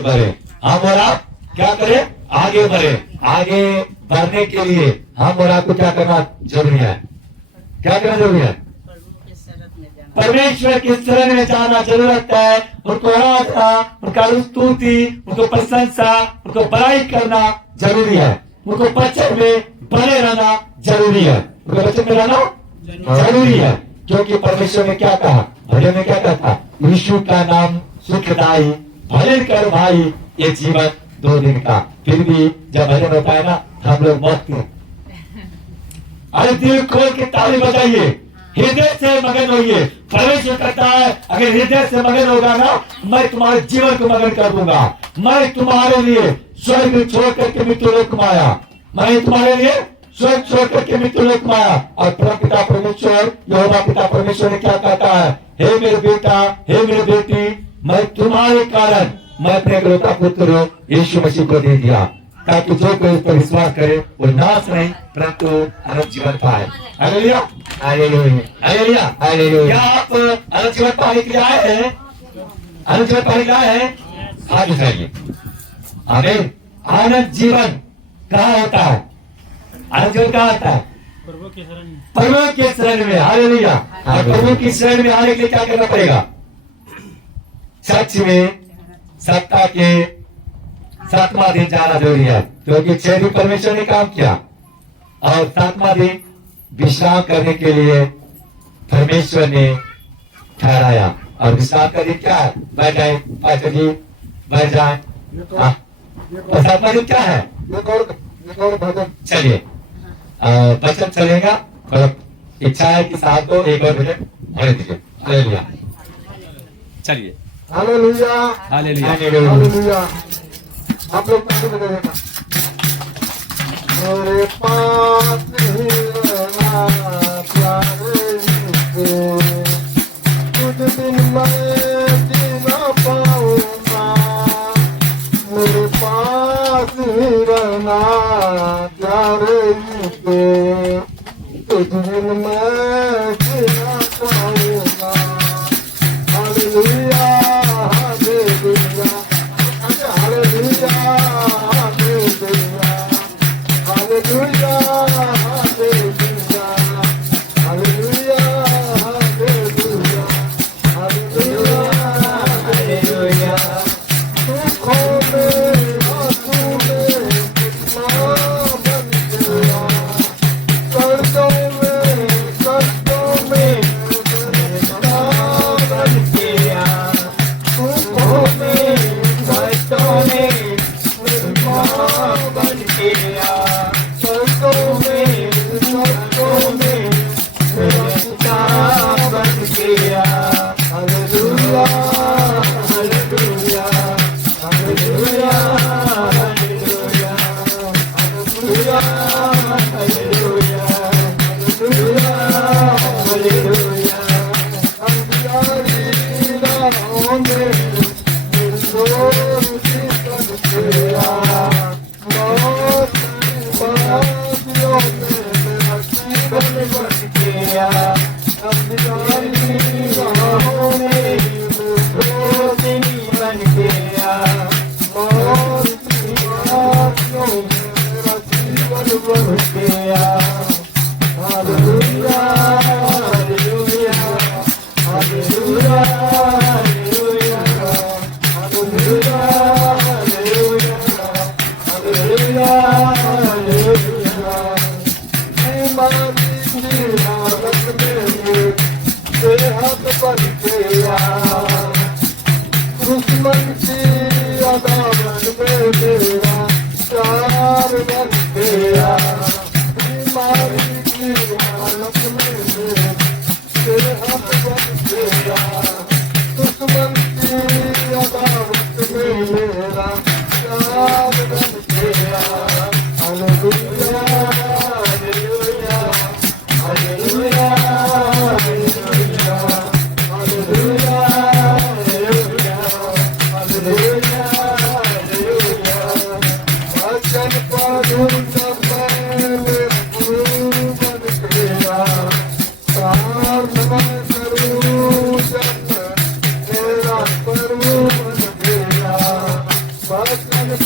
बढ़े, हम और आप क्या करें? आगे बढ़े। आगे बढ़ने के लिए हम और आपको क्या करना जरूरी है? क्या करना जरूरी है? परमेश्वर की शरण में जाना जरूरत है। उनको आराधना, उनका स्तुति, उनको प्रशंसा, उनको बड़ाई करना जरूरी है। उनको वचन में बने रहना जरूरी है। उनको वचन में रहना जरूरी है, क्योंकि परमेश्वर ने क्या कहा? भजन में क्या कहा? यीशु का नाम सुखदाई, भजन कर भाई ये जीवन 2 दिन का। फिर भी जब भजन होता है ना, हम लोग मत अरे दिल खोल के ताली बजाइए, हृदय से मगन होइए। परमेश्वर कहता है अगर हृदय से मगन होगा ना, मैं तुम्हारे जीवन को मगन कर दूंगा। मैं तुम्हारे लिए स्वर्ग छोड़ करके मृत्यु लोक में आया। मैं तुम्हारे लिए स्वर्ग छोड़ करके मृत्यु लोक में आया। और पिता परमेश्वर, यहोवा पिता परमेश्वर ने क्या कहता है? हे मेरे बेटा, हे मेरे बेटी, मैं तुम्हारे कारण मैं अपने इकलौता पुत्र यीशु मसीह को दे दिया, ताकि जो कोई उस पर विश्वास करे वो नाश नहीं परंतु अनंत जीवन पाए। Hallelujah, hallelujah, hallelujah, hallelujah. क्या आप अनंत जीवन पाने के लिए आए हैं? अनंत जीवन पाने के लिए आए हैं? हाथ उठाइए। आमीन। अनंत जीवन कहाँ होता है? अनंत जीवन कहाँ होता है? प्रभु के शरण में। हालेलुया। प्रभु की शरण में आने के लिए क्या करना पड़ेगा? सच में सत्ता के 7वां दिन जाना जरूरी है, क्योंकि 6 दिन परमेश्वर ने काम किया और 7वां दिन विश्राम करने के लिए परमेश्वर ने ठहराया। और विश्राम का दिन क्या है? बैठ जाए पास्टर जी, बैठ जाए। और 7वां दिन क्या है? चलिए वचन चलेगा और इच्छा है कि साहब को एक और भजन होने दीजिए। हालेलुया, चलिए। Hallelujah, hallelujah, hallelujah. आप लोग मेरे पास ही रहना प्यारे से, कुछ दिन मैं जीना पाऊंगा। मेरे पास ही रहना प्यारे से, कुछ दिन मैं जीना पाऊंगा। Hallelujah, hallelujah, hallelujah, hallelujah, hallelujah, hallelujah, hallelujah, hallelujah, hallelujah,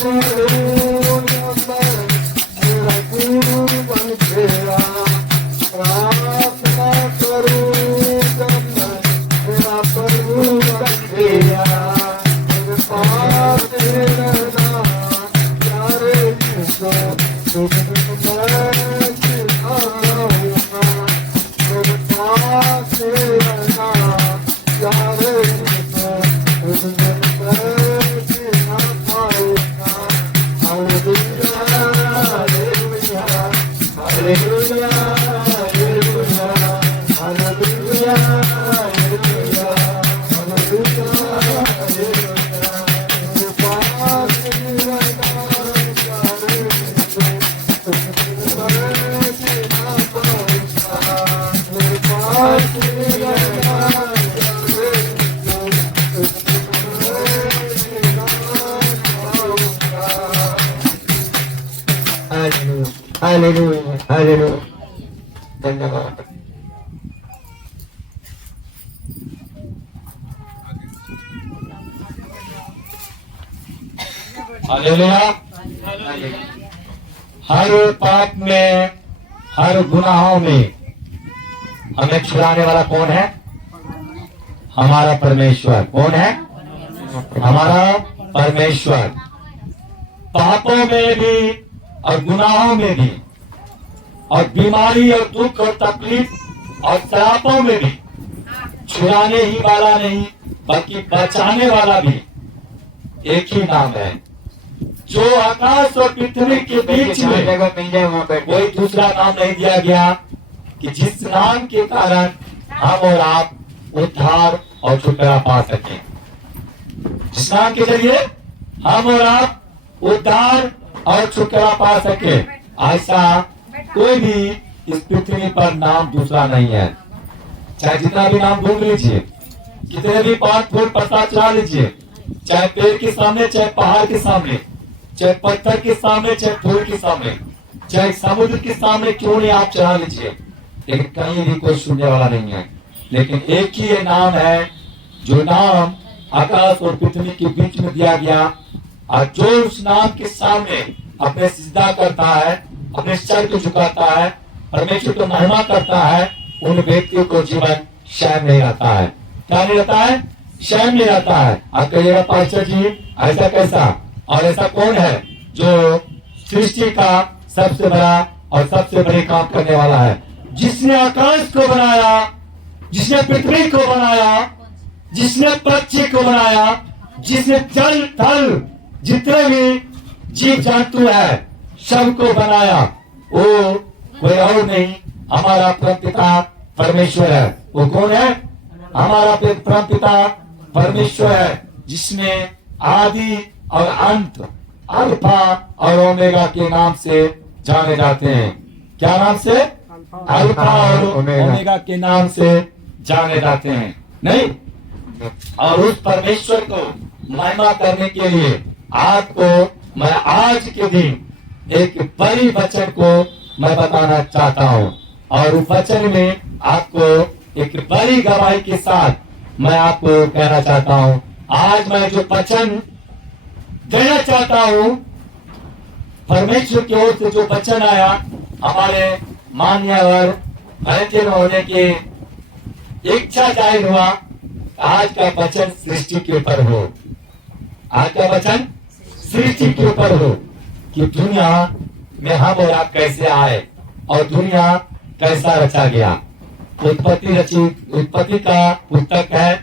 मेरा गुरु बन गया प्रार्थना करूं जब मैं मेरा प्रभु बन गया मेरे पास रहना प्यारे यीशु तुझे मैं सिखाऊंगा मेरे पास रहना प्यारे यीशु तुझे मैं सिखाऊंगा hallelujah hallelujah hallelujah hallelujah hallelujah hallelujah hallelujah hallelujah मेरे पास रहना प्यारे यीशु तुझे मैं सिखाऊंगा मेरे पास रहना प्यारे यीशु तुझे मैं सिखाऊंगा हालेलुया हालेलुया धन्यवाद हालेलुया। हर पाप में, हर गुनाहों में हमें छुड़ाने वाला कौन है? हमारा परमेश्वर। कौन है? हमारा परमेश्वर। पापों में भी और गुनाहों में भी और बीमारी और दुख और तकलीफ और श्रापों में भी छुड़ाने ही वाला नहीं बल्कि बचाने वाला भी एक ही नाम है, जो आकाश और पृथ्वी के बीच में जगह मिल जाए वहाँ बैठ कोई दूसरा नाम नहीं दिया गया कि जिस नाम के कारण हम और आप उद्धार और छुटकारा पा सके। जिस नाम के जरिए हम और आप उद्धार और छुटकारा पा सके, ऐसा कोई भी इस पृथ्वी पर नाम दूसरा नहीं है। चाहे जितना भी नाम ढूंढ लीजिए, कितने भी 5 फुट पता चला लीजिए, चाहे पेड़ के सामने, चाहे पहाड़ के सामने, चाहे पत्थर के सामने, चाहे फूल के सामने, चाहे समुद्र के सामने क्यों नहीं आप चढ़ा लीजिए, लेकिन कहीं भी कोई सुनने वाला नहीं है। लेकिन एक ही ये नाम है जो नाम आकाश और पृथ्वी के बीच में दिया गया, और जो उस नाम के सामने अपने सिजदा करता है, अपने सर को झुकाता है, परमेश्वर को महिमा करता है, उन व्यक्तियों को जीवन शैम नहीं रहता है। क्या नहीं रहता है? शैम नहीं रहता है। आप कहिएगा पास्टर जी ऐसा कैसा? और ऐसा कौन है जो सृष्टि का सबसे बड़ा और सबसे बड़े काम करने वाला है? जिसने आकाश को बनाया, जिसने पृथ्वी को बनाया, जिसने पक्षी को बनाया, जिसने जल थल जितने भी जीव जंतु है सबको बनाया, वो कोई और नहीं, हमारा परमपिता परमेश्वर है। वो कौन है? हमारा परमपिता परमेश्वर है, जिसमें आदि और अंत अल्फा और ओमेगा के नाम से जाने जाते हैं। क्या नाम से? अल्फा और ओमेगा के नाम से जाने जाते हैं। नहीं, और उस परमेश्वर को महिमा करने के लिए आपको मैं आज के दिन एक बड़ी वचन को मैं बताना चाहता हूँ, और उस वचन में आपको एक बड़ी गवाही के साथ मैं आपको कहना चाहता हूँ। आज मैं जो वचन देना चाहता हूँ, परमेश्वर की ओर से जो वचन आया, हमारे मान्यवर भारतीय होने की इच्छा जाहिर हुआ, आज का वचन सृष्टि के ऊपर हो। आज का वचन सृष्टि के ऊपर हो कि दुनिया में हम और आप कैसे आए और दुनिया कैसा रचा गया। उत्पत्ति का पुस्तक है,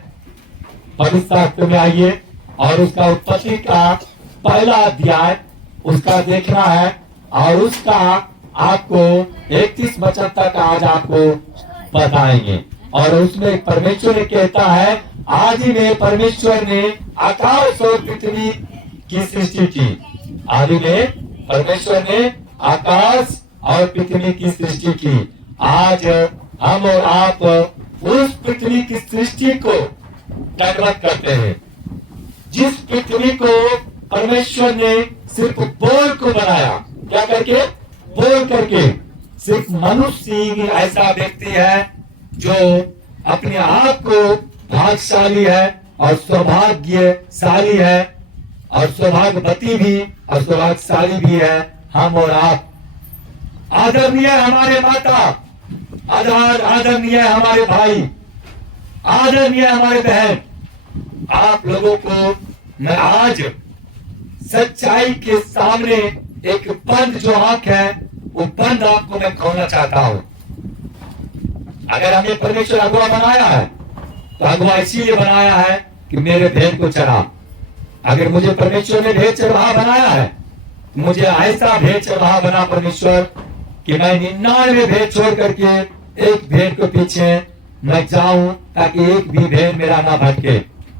पवित्र शास्त्र में आइए और उसका उत्पत्ति का पहला अध्याय उसका देखना है, और उसका आपको 31 वचन तक आज आपको बताएंगे। और उसमें परमेश्वर ने कहता है, आदि में परमेश्वर ने आकाश और पृथ्वी की सृष्टि की। आदि में परमेश्वर ने आकाश और पृथ्वी की सृष्टि की। आज हम और आप उस पृथ्वी की सृष्टि को दंडवत करते हैं, जिस पृथ्वी को परमेश्वर ने सिर्फ बोल को बनाया। क्या करके? बोल करके। सिर्फ मनुष्य ही ऐसा व्यक्ति है जो अपने आप को भाग्यशाली है और सौभाग्यशाली है और सौभाग्यवती भी और सौभाग्यशाली भी है हम और आप। आदरणीय हमारे माता, आदरणीय हमारे भाई, आदरणीय हमारे बहन, आप लोगों को मैं आज सच्चाई के सामने एक बंद जो आंख है वो बंद आंख को मैं खोलना चाहता हूं। अगर हमें परमेश्वर अगुआ बनाया है तो अगुआ इसीलिए बनाया है कि मेरे भेद को चढ़ा। अगर मुझे परमेश्वर ने भेद चढ़ा बनाया है, मुझे ऐसा भेद चढ़ा बना परमेश्वर कि मैं 99 भेद छोड़ करके एक भेद के पीछे मैं जाऊं, ताकि एक भी भेद मेरा ना भटके।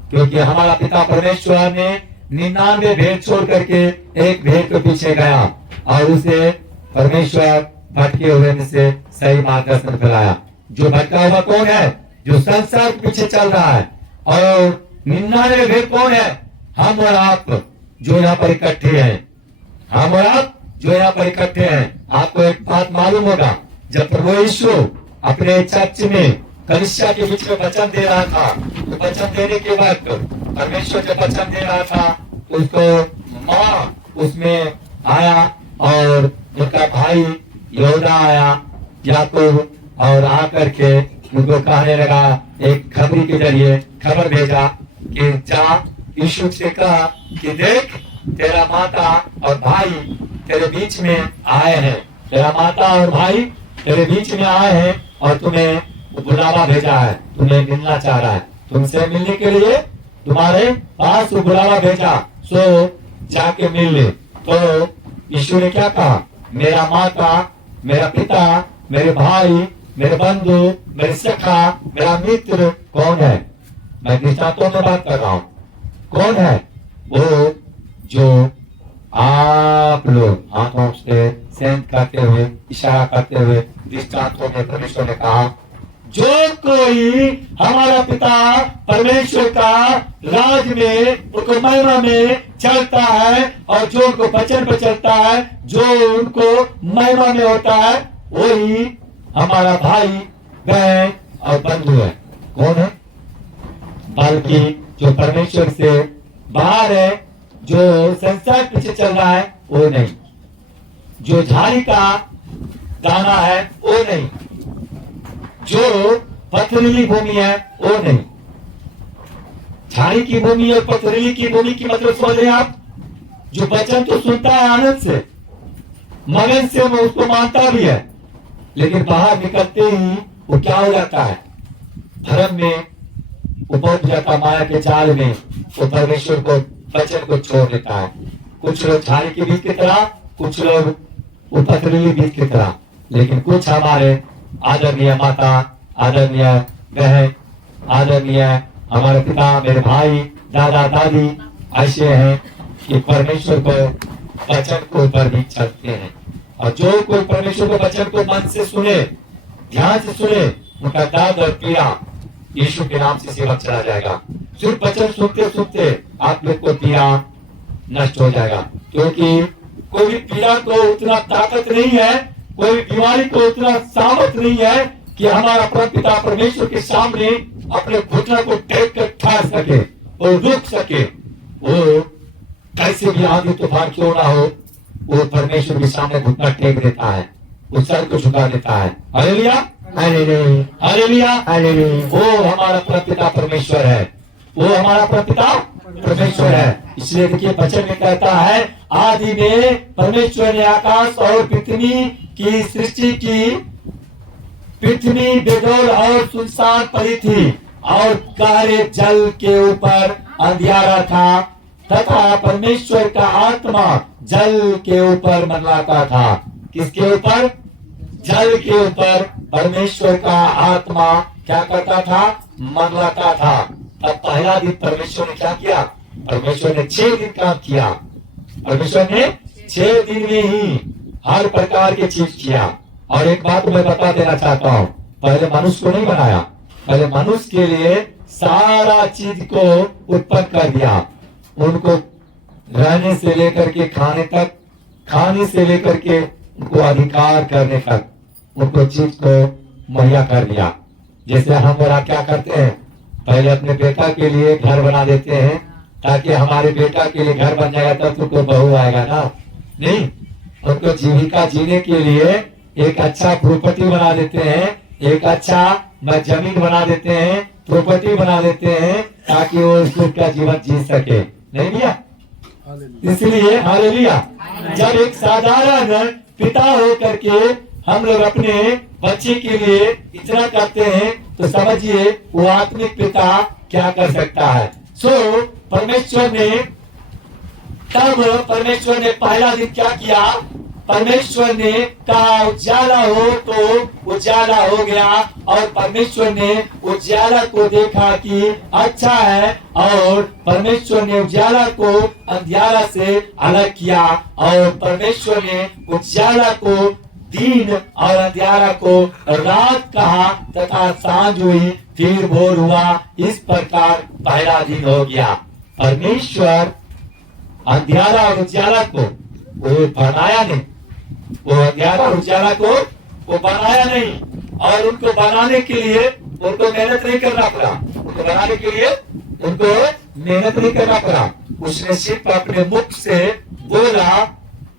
क्योंकि हमारा पिता परमेश्वर ने 99 भेद छोड़ करके एक भेद के पीछे गया और उसे परमेश्वर भटके हुए में से सही मार्गदर्शन कराया। जो भटका हुआ कौन है? जो संसार के पीछे चल रहा है। और 99 भेद कौन है? हम और आप जो यहाँ पर इकट्ठे हैं। हम और आप जो यहाँ पर इकट्ठे हैं। आपको एक बात मालूम होगा, जब प्रभु यीशु अपने चर्च में कलीसिया के बीच में वचन दे रहा था, तो वचन देने के वक्त परमेश्वर जब वचन दे रहा था तो उसको माँ उसमें आया और उनका भाई यहूदा आया, याकूब, और आकर के उनको कहने लगा, एक खबरी के जरिए खबर भेजा कि जा यीशु से कहा कि देख तेरा माता और भाई तेरे बीच में आए हैं, तेरा माता और भाई तेरे बीच में आए हैं और तुम्हें बुलावा भेजा है, तुम्हें मिलना चाह रहा है, तुमसे मिलने के लिए तुम्हारे पास वो बुलावा भेजा, सो जाके मिल ले। तो यीशु ने क्या कहा? मेरा माता, मेरा पिता, मेरे भाई, मेरे बंधु, मेरे सखा, मेरा मित्र कौन है? मैं दृष्टांतों में बात कर रहा हूँ। कौन है? वो जो आप लोग हाथों से सेंध करते हुए, इशारा करते हुए दृष्टांतों में परमेश्वर ने कहा, जो कोई हमारा पिता परमेश्वर का राज में, उनको महिमा में चलता है और जो उनको वचन पर चलता है, जो उनको महिमा में होता है, वही हमारा भाई, बहन और बंधु है। कौन है? बल्कि जो परमेश्वर से बाहर है, जो संसार पीछे चल रहा है, वो नहीं। जो झाड़ी का दाना है वो नहीं, जो पथरीली भूमि है वो नहीं। झाड़ी की भूमि और पथरीली की भूमि की मतलब समझ रहे हैं आप? जो वचन तो सुनता है आनंद से, मगन से, वो उसको मानता भी है, लेकिन बाहर निकलते ही वो क्या हो जाता है? धर्म में उपज जाता, माया के जाल में वो परमेश्वर को, वचन को छोड़ देता है। कुछ लोग झाड़ी के बीज की तरह, कुछ लोग पथरीली बीज की तरह, लेकिन कुछ हमारे आदरणीय माता, आदरणीय बहन, आदरणीय हमारे पिता, मेरे भाई, दादा दादी ऐसे हैं कि परमेश्वर को वचन को ऊपर भी चलते हैं। और जो कोई परमेश्वर के वचन को मन से सुने, ध्यान से सुने, उनका दर्द और पीड़ा यीशु के नाम से सेवा चला जाएगा। सिर्फ वचन सुनते सुनते आप लोग को पीड़ा नष्ट हो जाएगा, क्योंकि कोई भी पीड़ा को उतना ताकत नहीं है, कोई बीमारी को उतना सामर्थ नहीं है कि हमारा परम पिता परमेश्वर के सामने अपने घुटना को टेक कर ठहर सके और रुक सके। वो कैसे भी आंधी तूफान क्यों ना हो, वो परमेश्वर के सामने घुटना टेक देता है, वो सर को झुका देता है। Hallelujah, hallelujah, hallelujah, hallelujah. वो हमारा परम पिता परमेश्वर है, वो हमारा परम पिता परमेश्वर है। इसलिए देखिए वचन में कहता है, आदि में परमेश्वर ने आकाश और पृथ्वी की सृष्टि की। पृथ्वी बेजोड़ और सुनसान पड़ी थी और गहरे जल के ऊपर अंधियारा था, तथा परमेश्वर का आत्मा जल के ऊपर मंडराता था। किसके ऊपर? जल के ऊपर परमेश्वर का आत्मा क्या करता था? मंडराता था। तब पहला दिन परमेश्वर ने क्या किया? परमेश्वर ने 6 दिन काम किया। परमेश्वर ने 6 दिन में ही हर प्रकार की चीज किया। और एक बात मैं बता देना चाहता हूँ, पहले मनुष्य को नहीं बनाया, पहले मनुष्य के लिए सारा चीज को उत्पन्न कर दिया। उनको रहने से लेकर के खाने तक, खाने से लेकर के उनको अधिकार करने तक, उनको चीज को मुहैया कर दिया। जैसे हम और आप क्या करते हैं? पहले अपने बेटा के लिए घर बना देते हैं, ताकि हमारे बेटा के लिए घर बन जाएगा, तब तो बहू आएगा ना। नहीं, उनको जीविका जीने के लिए एक अच्छा प्रॉपर्टी बना देते हैं, एक अच्छा जमीन बना देते हैं, प्रॉपर्टी बना देते हैं, ताकि वो सुख का जीवन जी सके। नहीं भैया, इसलिए हालेलुया, जब एक साधारण पिता हो करके हम लोग अपने बच्चे के लिए इतना करते हैं, तो समझिए वो आत्मिक पिता क्या कर सकता है। सो परमेश्वर ने पहला दिन क्या किया, परमेश्वर ने कहा उजाला हो तो उजाला हो गया, और परमेश्वर ने उजाला को देखा कि अच्छा है, और परमेश्वर ने उजाला को अंधियारा से अलग किया, और परमेश्वर ने उजाला को दिन और अंधियारा को रात कहा, तथा सांझ हुई फिर भोर हुआ। इस प्रकार पहला दिन हो गया। परमेश्वर अंधियारा और उजाला को वो बनाया नहीं, वो अंधियारा और उजाला को वो बनाया नहीं, और उनको बनाने के लिए उनको मेहनत नहीं करना पड़ा, उनको बनाने के लिए उनको मेहनत नहीं करना पड़ा। उसने सिर्फ अपने मुख से बोला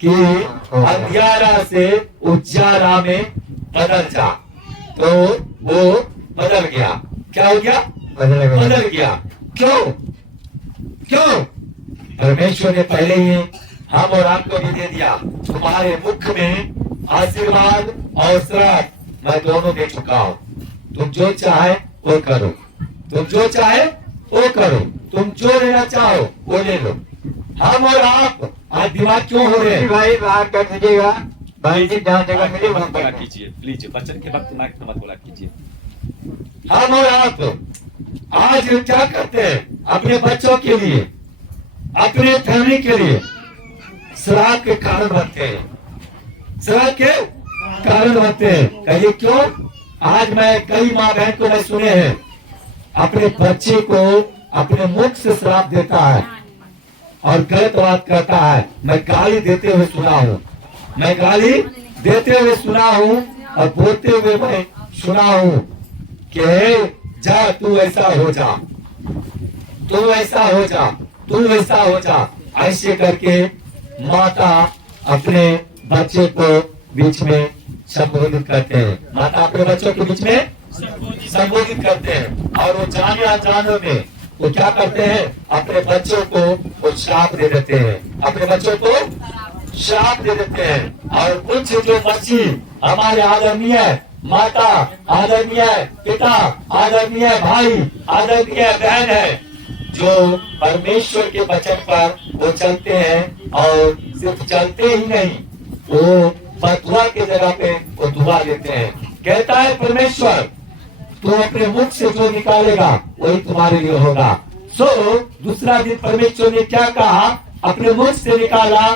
कि अंधियारा से उजाला में बदल जा, तो वो बदल गया। क्या हो गया? बदल गया। क्यों? परमेश्वर ने पहले ही हम और आपको भी दे दिया, तुम्हारे मुख में आशीर्वाद और श्राप मैं दोनों दे चुका हूँ। तुम जो चाहे वो करो, तुम जो चाहे वो करो, तुम जो लेना चाहो वो ले लो। हम और आप आज दिमाग क्यों हो रहे हैं? भाई बाहर कर दीजिएगा, भाई जी जहाँ जगह मिले वहाँ बोला पर कीजिए प्लीज, बच्चन के वक्त माइक मत बोला कीजिए। हम और आप आज क्या करते हैं? अपने बच्चों के लिए, अपने फैमिली के लिए श्राप के कारण बनते हैं, श्राप के कारण बनते हैं। कहिए क्यों? आज मैं कई माँ बहन को मैं सुने हैं, अपने बच्चे को अपने मुख से श्राप देता है और गलत बात करता है। मैं गाली देते हुए सुना हूँ, मैं गाली देते हुए सुना हूँ, और बोलते हुए मैं सुना हूँ कि जा तू ऐसा हो जा, तू ऐसा हो जा, तू ऐसा हो जा। ऐसे करके माता अपने बच्चे को बीच में संबोधित करते हैं, माता अपने बच्चों के बीच में संबोधित करते हैं, और वो जाने अनजाने में वो क्या करते हैं? अपने बच्चों को वो श्राप दे देते हैं, अपने बच्चों को श्राप दे देते हैं। और कुछ जो बच्ची हमारे आदरणीय माता, आदरणीय पिता, आदरणीय भाई, आदरणीय बहन है, जो परमेश्वर के वचन पर वो चलते हैं, और सिर्फ चलते ही नहीं, वो बदुआ के जगह पे वो दुआ देते हैं। कहता है परमेश्वर तू अपने मुख से जो निकालेगा वही तुम्हारे लिए होगा। दूसरा दिन परमेश्वर ने क्या कहा? अपने मुख से निकाला।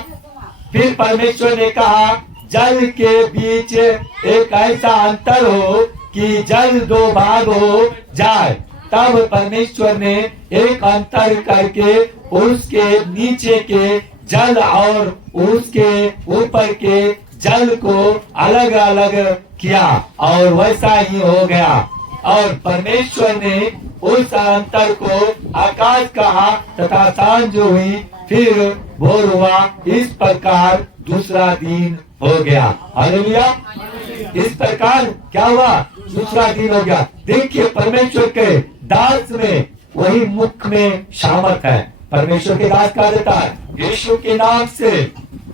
फिर परमेश्वर ने कहा जल के बीच एक ऐसा अंतर हो कि जल दो भाग हो जाए। तब परमेश्वर ने एक अंतर करके उसके नीचे के जल और उसके ऊपर के जल को अलग अलग किया, और वैसा ही हो गया। और परमेश्वर ने उस अंतर को आकाश कहा, तथा सांझ हुई फिर भोर हुआ। इस प्रकार दूसरा दिन हो गया। हालेलुया। इस प्रकार क्या हुआ? दूसरा दिन हो गया। देखिए परमेश्वर के दास में वही मुख में सामर्थ है। परमेश्वर के दास कहा देता है यीशु के नाम से,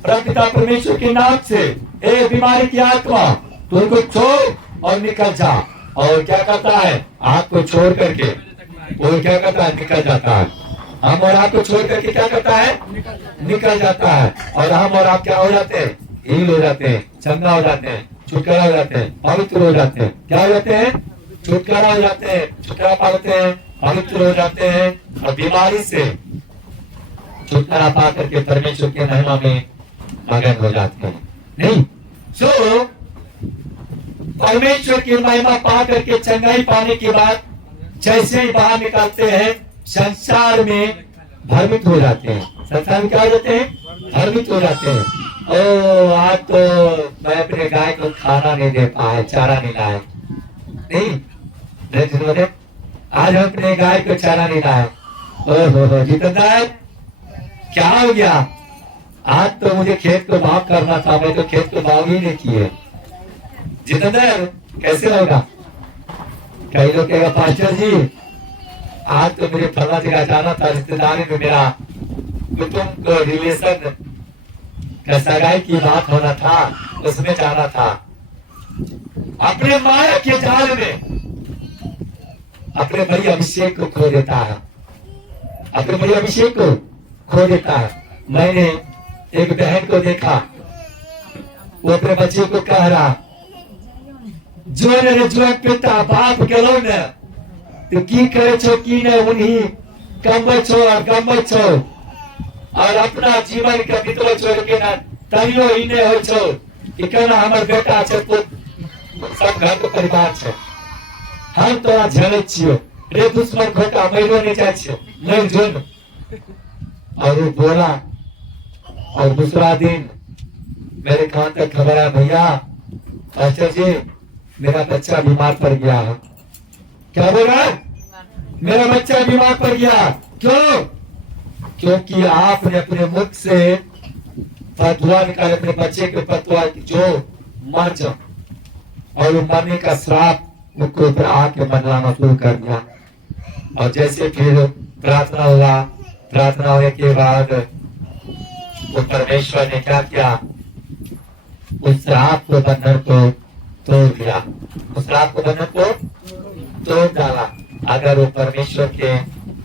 प्रभुपिता परमेश्वर के नाम से, ए बीमारी की आत्मा तू उनको छोड़ और निकल जा। और क्या करता है? आग को छोड़ करके वो क्या करता है? निकल जाता है। हम और आप को छोड़ करके क्या करता है? निकल जाता है। और हम और आप क्या हो जाते हैं? हील हो जाते हैं, चंगा हो जाते हैं, छुटकारा हो जाते हैं, पवित्र हो जाते हैं। क्या हो जाते हैं? छुटकारा हो जाते हैं, छुटकारा पाते हैं, पवित्र हो जाते हैं, और बीमारी से छुटकारा पा करके परमेश्वर के महिमा में मगन हो जाते हैं। नहीं, सो परमेश्वर की महिमा पा करके चंगाई पाने के बाद जैसे ही बाहर निकलते हैं, संसार में भ्रमित हो जाते हैं। संसार में क्या हो जाते हैं? भ्रमित हो जाते हैं। ओ आज तो मैं अपने गाय को खाना नहीं दे पाया, चारा नहीं लाया। नहीं, आज हम अपने गाय को चारा नहीं लाया। ओहो जितेंद्र, क्या हो गया? आज तो मुझे खेत को बाग करना था, मैं तो खेत को बाग ही नहीं किए। जितेंद्र कैसे होगा? कई लोग कहेगा पास्टर जी आज तो मुझे फला जगह जाना था, रिश्तेदारी में मेरा कुटुंब को रिलेशन का सगाई की बात होना था, उसमें जाना था। अपने माया के जाल में अपने भाई अभिषेक को खो देता है, अपने भाई अभिषेक को खो देता है। मैंने एक बहन को देखा, वो अपने बच्चे को कह रहा जो रे जो पिता बाप गेलो ने तो की करे छो की ने उन्हीं कमबै छो और गमबै छो और अपना जीवन के बितबै छो, लेकिन तनियो इने हो छो कि केना हमर बेटा छै तो सब घर के परिवार छै, हम तोरा झेलै छियो रे दुश्मन घोटा मरियो नहीं जाय छियो मर जोन। और वो बोला और दूसरा दिन मेरे कान तक खबर है भैया पास्टर जी मेरा बच्चा बीमार पड़ गया है। क्या बोल रहा है? मेरा बच्चा बीमार पड़ गया। क्यों? क्योंकि आपने अपने मुख से फतवा निकाले अपने बच्चे के फतवा की जो मर जाओ, और वो मरने का श्राप मुझको ऊपर आके मंडलाना शुरू कर दिया। और जैसे फिर प्रार्थना हुआ, प्रार्थना होने के बाद वो परमेश्वर ने क्या किया, उस श्राप को बंधन को तोड़ दिया, उस श्राप को बंधन को तोड़ डाला। अगर वो परमेश्वर के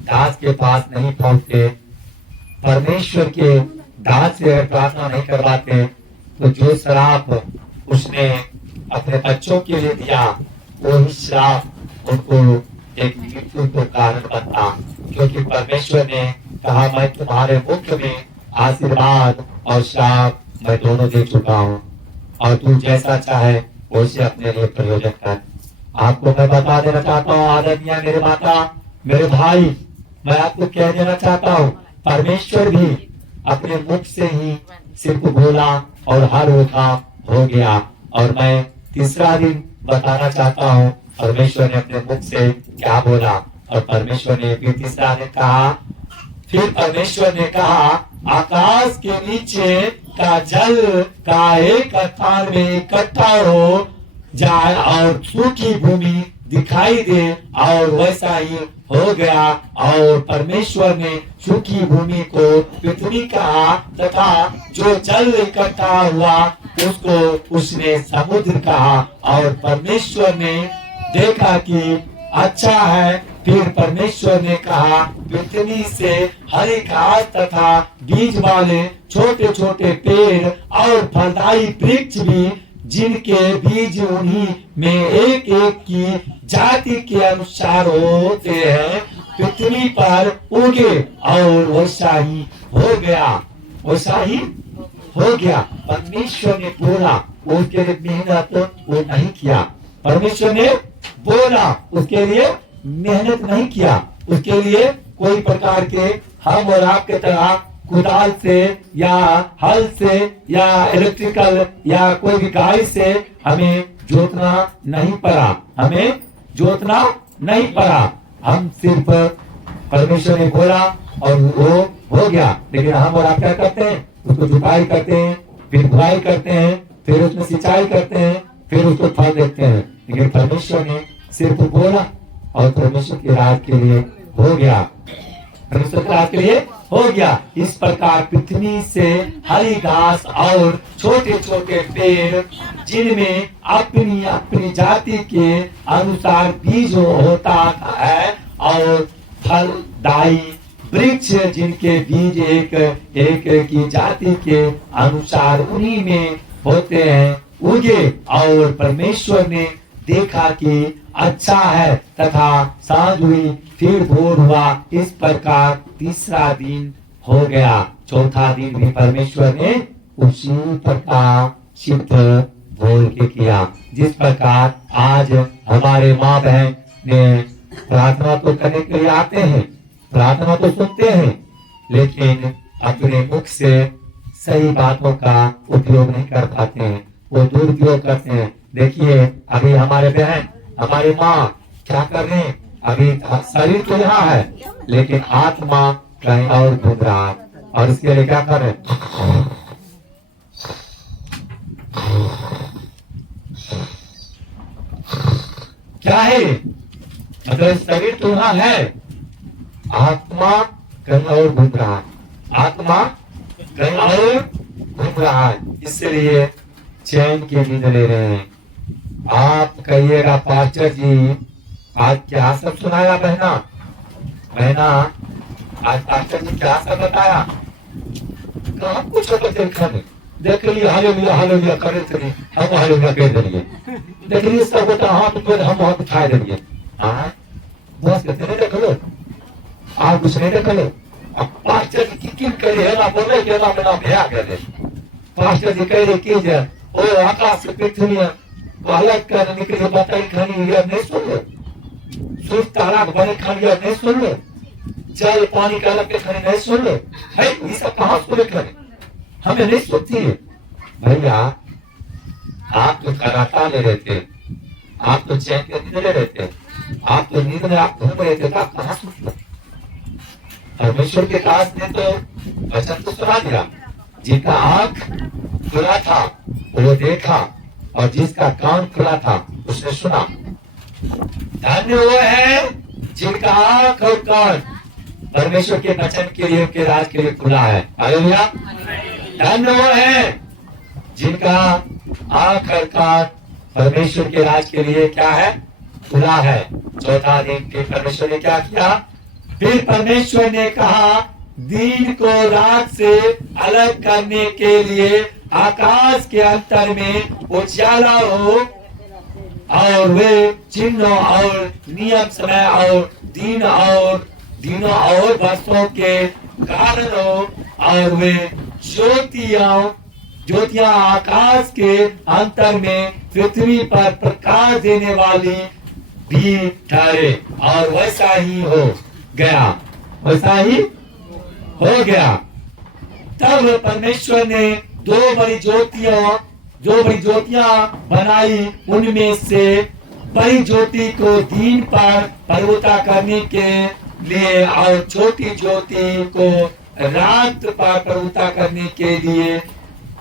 दास के पास नहीं पहुंचते, परमेश्वर के दास से अगर प्रार्थना नहीं करवाते, तो जो श्राप उसने अपने बच्चों के लिए दिया वही श्राप उनको एक मृत्यु को कारण बनता। क्योंकि परमेश्वर ने कहा मैं तुम्हारे मुख में आशीर्वाद और श्राप मैं दोनों दे चुका हूँ, और तू जैसा चाहे उसे अपने लिए प्रयोजन कर। आपको मैं बता देना चाहता हूँ आदरणीय मेरे माता मेरे भाई, मैं आपको कह देना चाहता हूँ परमेश्वर भी अपने मुख से ही सिर्फ बोला और हर वो काम हो गया। और मैं तीसरा दिन बताना चाहता हूँ परमेश्वर ने अपने मुख से क्या बोला। और परमेश्वर ने फिर तीसरा दिन कहा, फिर परमेश्वर ने कहा आकाश के नीचे का जल का एक स्थान में इकट्ठा हो जाए और सूखी भूमि दिखाई दे, और वैसा ही हो गया। और परमेश्वर ने सूखी भूमि को पृथ्वी कहा तथा जो जल इकट्ठा हुआ उसको उसने समुद्र कहा। और परमेश्वर ने देखा कि अच्छा है। फिर परमेश्वर ने कहा पृथ्वी से हरी घास तथा बीज वाले छोटे छोटे पेड़ और फलदायी वृक्ष भी, जिनके बीज उन्हीं में एक एक की जाति के अनुसार होते हैं, पृथ्वी पर उगे। और वैसा ही हो गया, वैसा ही हो गया। परमेश्वर ने बोला, उसके लिए मेहनत वो नहीं किया। परमेश्वर ने बोला, उसके लिए मेहनत नहीं किया, उसके लिए कोई प्रकार के हम और आपके तरह कुदाल से या हल से या इलेक्ट्रिकल या कोई भी गाड़ी से हमें जोतना नहीं पड़ा, हमें जोतना नहीं पड़ा। हम सिर्फ परमेश्वर ने बोला और वो हो गया। लेकिन हम और आप क्या करते हैं? उसको जुताई करते हैं, फिर बुआई करते हैं, फिर उसमें सिंचाई करते हैं, फिर उसको फल देखते हैं। लेकिन परमेश्वर ने सिर्फ बोला और परमेश्वर के राज के लिए हो गया, परमेश्वर के राज के लिए हो गया। इस प्रकार पृथ्वी से हरी घास और छोटे छोटे पेड़, जिनमें अपनी अपनी जाति के अनुसार बीज होता है, और फलदायी वृक्ष जिनके बीज एक एक की जाति के अनुसार उन्हीं में होते हैं, उगे। और परमेश्वर ने देखा कि अच्छा है, तथा सांझ हुई, फिर भोर हुआ। इस प्रकार तीसरा दिन हो गया। चौथा दिन भी परमेश्वर ने उसी प्रकार सिद्ध बोल के किया। जिस प्रकार आज हमारे माँ बहन ने प्रार्थना तो करने के लिए आते हैं, प्रार्थना तो सुनते हैं, लेकिन अपने मुख से सही बातों का उपयोग नहीं कर पाते हैं, वो दुरुपयोग करते हैं। देखिए अभी हमारे बहन हमारी माँ क्या कर रहे हैं? अभी शरीर तो यहाँ है, लेकिन आत्मा कहीं और घूम रहा है। और इसके लिए क्या करें? क्या है? मतलब शरीर तो यहाँ है, आत्मा कहीं और घूम रहा है। आत्मा कहीं और घूम रहा है, इसलिए चैन की नींद ले रहे हैं। आप कहिएगा पास्टर जी आज क्या सब सुनाया बहना? बहना आज पास्टर जी क्या सब बताया? कहाँ कुछ देखा नहीं। देख लिए हालेलुया करे थे, हम हालेलुया कह दिए। देख लिए सब होता हाथ ऊपर, हम हाथ उठा दिए। हाँ बस कहते नहीं देख लो, आप कुछ नहीं देख लो। अब पास्टर जी की करे है ना, बोले कि ना मेरा भैया करे। पास्टर जी कह रहे की जाए ओ आकाश से पृथ्वी अलग कर निकले बताई खानी यह नहीं सुन लो। सूर्य तारा बने खानी यह नहीं सुन लो। जल पानी का अलग के खानी नहीं सुन लो। है ये सब कहाँ सुन करे? हमें नहीं सुनती है भैया। आप तो कराटा ले रहे थे, आप तो चैन के नींद ले रहे थे, आप तो नींद में आप घूम रहे थे, तो आप कहाँ सुन लो? परमेश्वर के दास ने तो वचन तो सुना दिया। जिनका आंख खुला था वो देखा, और जिसका कान खुला था उसने सुना। धन्य वो है जिनका आंख और कान परमेश्वर के वचन के लिए, उनके राज के लिए खुला है। हालेलुया। धन्य वो है जिनका आंख और कान परमेश्वर के राज के लिए क्या है? खुला है। चौथा दिन फिर परमेश्वर ने क्या किया? फिर परमेश्वर ने कहा दिन को रात से अलग करने के लिए आकाश के अंतर में उजाला हो, और वे चिन्ह और नियम समय और दिनों और वर्षों के कारण हो, और वे ज्योतियां आकाश के अंतर में पृथ्वी पर प्रकाश देने वाली भी ठहरे। और वैसा ही हो गया, वैसा ही हो गया। तब परमेश्वर ने दो बड़ी ज्योतियां बनाई। उनमें से बड़ी ज्योति को दिन पर प्रभुता करने के लिए और छोटी ज्योति को रात पर प्रभुता करने के लिए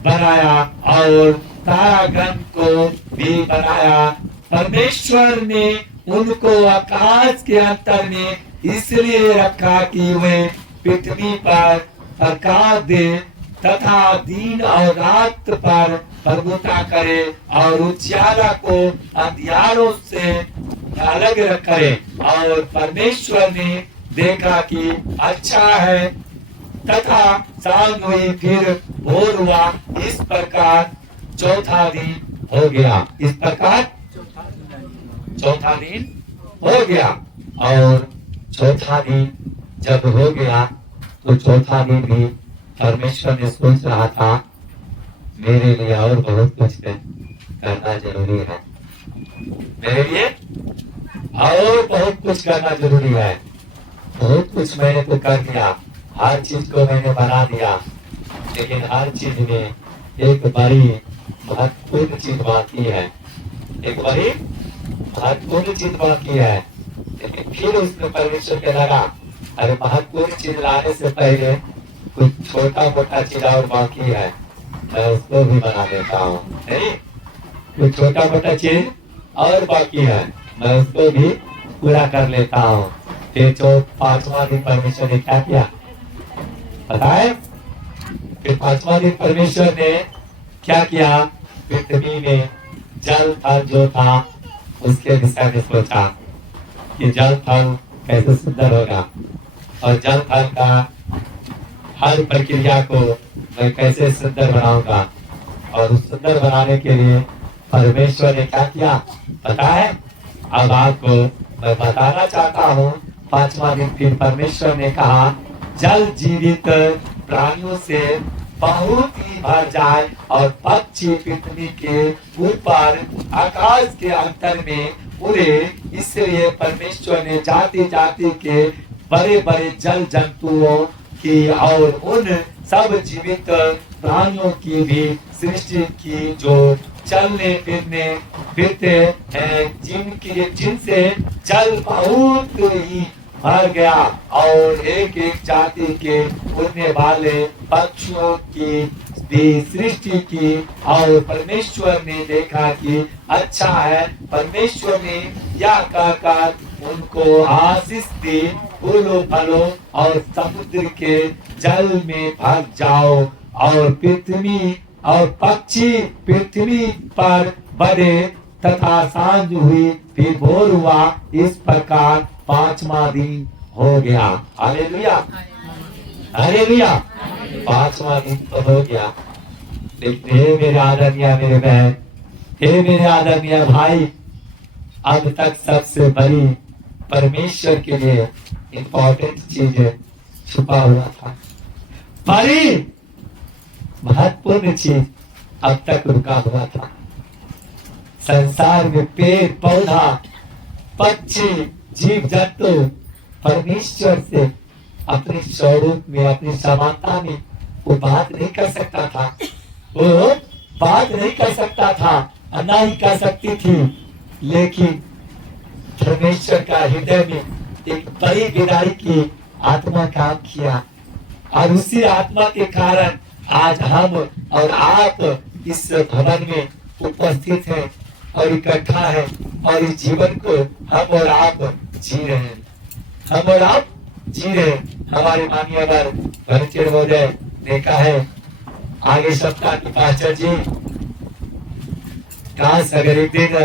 बनाया, और तारागण को भी बनाया। परमेश्वर ने उनको आकाश के अंतर में इसलिए रखा कि वे पृथ्वी पर प्रकाश दे तथा दिन और रात पर प्रभुता करे, और उजियारा को अंधियारों से अलग करे। और परमेश्वर ने देखा कि अच्छा है, तथा सांझ हुई, फिर भोर हुआ। इस प्रकार चौथा दिन हो गया। इस प्रकार चौथा दिन हो गया। और चौथा दिन जब हो गया तो चौथा दिन भी परमेश्वर ने सोच रहा था मेरे लिए और बहुत कुछ करना जरूरी है, मेरे लिए और बहुत कुछ करना जरूरी है। बहुत कुछ मैंने तो कर दिया, हर चीज को मैंने बना दिया, लेकिन हर चीज में एक बड़ी महत्वपूर्ण चीज बाकी है। एक बड़ी महत्वपूर्ण चीज बाकी है। लेकिन फिर उसमें परमेश्वर के लगा अरे महत्वपूर्ण चीज लाने से पहले कुछ छोटा मोटा चीज और बाकी है, मैं उसको भी बना देता हूँ। नहीं, कुछ छोटा मोटा चीज और बाकी है, मैं उसको भी पूरा कर लेता हूँ। फिर पांचवा दिन परमेश्वर ने क्या किया पता है? फिर पांचवा दिन परमेश्वर ने क्या किया? पृथ्वी में जल थल जो था उसके विषय में सोचा कि जल थल कैसे सुंदर होगा, और जल थल का हर प्रक्रिया को मैं कैसे सुंदर बनाऊंगा। और उस सुंदर बनाने के लिए परमेश्वर ने क्या किया पता है? अब आपको मैं बताना चाहता हूँ। पांचवा दिन फिर परमेश्वर ने कहा जल जीवित प्राणियों से बहुत ही भर जाए, और पक्षी पृथ्वी के ऊपर आकाश के अंतर में उड़े। इसलिए परमेश्वर ने जाति जाति के बड़े बड़े जल जंतुओं की और उन सब जीवित प्राणियों की भी सृष्टि की जो चलने फिरते हैं, जिनसे जल बहुत ही भर गया, और एक एक जाति के उड़ने वाले पक्षियों की भी सृष्टि की। और परमेश्वर ने देखा कि अच्छा है। परमेश्वर ने यह कहकर उनको आशीष दी, फूलो फलो और समुद्र के जल में भग जाओ, और पृथ्वी और पक्षी पृथ्वी पर बढ़े, तथा सांझ हुई फिर भोर हुआ। इस प्रकार 5वां दिन हो गया। Hallelujah, hallelujah. 5वां दिन तो हो गया। लेकिन हे मेरे आदरणीय मेरे बहन, हे मेरे आदरणीय भाई, अब तक सबसे बड़ी परमेश्वर के लिए इंपॉर्टेंट चीज छुपा हुआ था। बड़ी महत्वपूर्ण चीज अब तक रुका हुआ था। संसार में पेड़ पौधा पक्षी जीव जंतु परमेश्वर से अपने स्वरूप में अपनी समानता में वो बात नहीं कर सकता था। वो बात नहीं कर सकता था, ना ही कर सकती थी। लेकिन परमेश्वर का हृदय में एक बड़ी विदाई की आत्मा काम किया, और उसी आत्मा के कारण आज हम और आप इस भवन में उपस्थित हैं और इकट्ठा है, और इस जीवन को हम और आप जी रहे हैं। हम और आप जी रहे हैं। हमारे माननीय भरचेर महोदय ने कहा है आगे सप्ताह की पास्टर जी, काश अगर एक दिन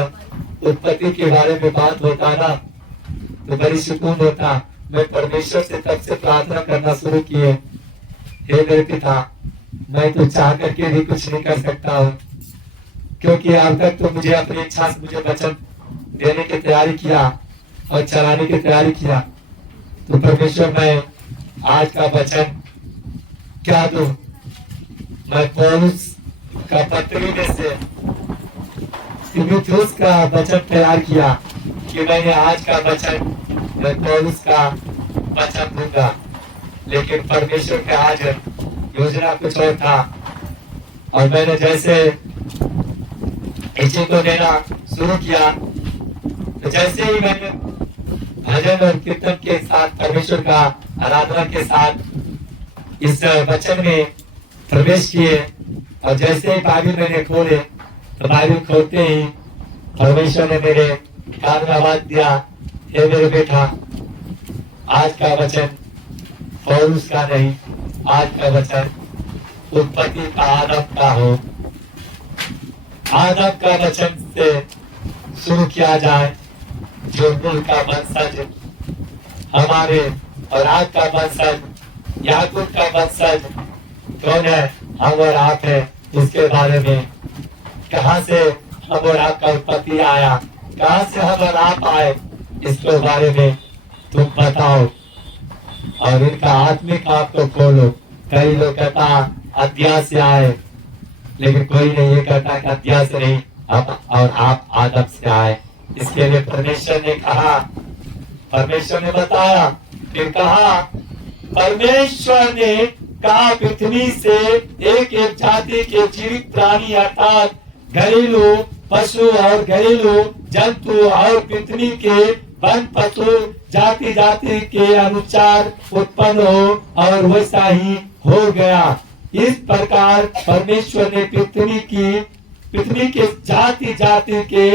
उत्पत्ति के बारे में बात होता ना तो बड़ी सुकून होता। मैं परमेश्वर से तब से प्रार्थना करना शुरू किए, हे मेरे पिता, मैं तो चाह करके भी कुछ नहीं कर सकता हूँ, क्योंकि अब तक तो मुझे अपनी इच्छा से मुझे वचन देने की तैयारी किया और चलाने की तैयारी किया। तो परमेश्वर, मैं आज का वचन क्या दूं? मैं पौलुस का पत्री में से तीमुथियुस का वचन तैयार किया कि मैंने आज का वचन मैं पौलुस का वचन दूंगा, लेकिन परमेश्वर का आज योजना कुछ और था। और मैंने जैसे इसी को देना शुरू किया, तो जैसे ही मैंने भजन और कीर्तन के साथ परमेश्वर का आराधना के साथ इस वचन में प्रवेश किए, और जैसे ही बाइबल मैंने खोले, तो बाइबल खोलते ही परमेश्वर ने मेरे कान में आवाज दिया, हे मेरे बेटा, आज का वचन पौलुस का नहीं, आज का वचन उत्पत्ति का आदम का हो। आदम का वचन से शुरू किया जाए, जो नूह का वंशज हमारे और आज का वंशज याकूब का वंशज कौन है? हम और आप है। इसके बारे में कहां से हम और आप का उत्पत्ति आया, कहां से हम और आप आए, इसके बारे में तुम बताओ, और इनका आत्मिक आप तो खोलो। कई लोग कहता अध्याय से आए, लेकिन कोई नहीं ये कहता कि अध्याय से नहीं, हम और आप आदम से आए। इसके लिए परमेश्वर ने कहा, परमेश्वर ने बताया, फिर कहा, परमेश्वर ने कहा पृथ्वी से एक एक जाति के जीवित प्राणी अर्थात घरेलू पशु और घरेलू जंतु और पृथ्वी के वन पशु जाति जाति के अनुसार उत्पन्न हो, और वैसा ही हो गया। इस प्रकार परमेश्वर ने पृथ्वी के जाति जाति के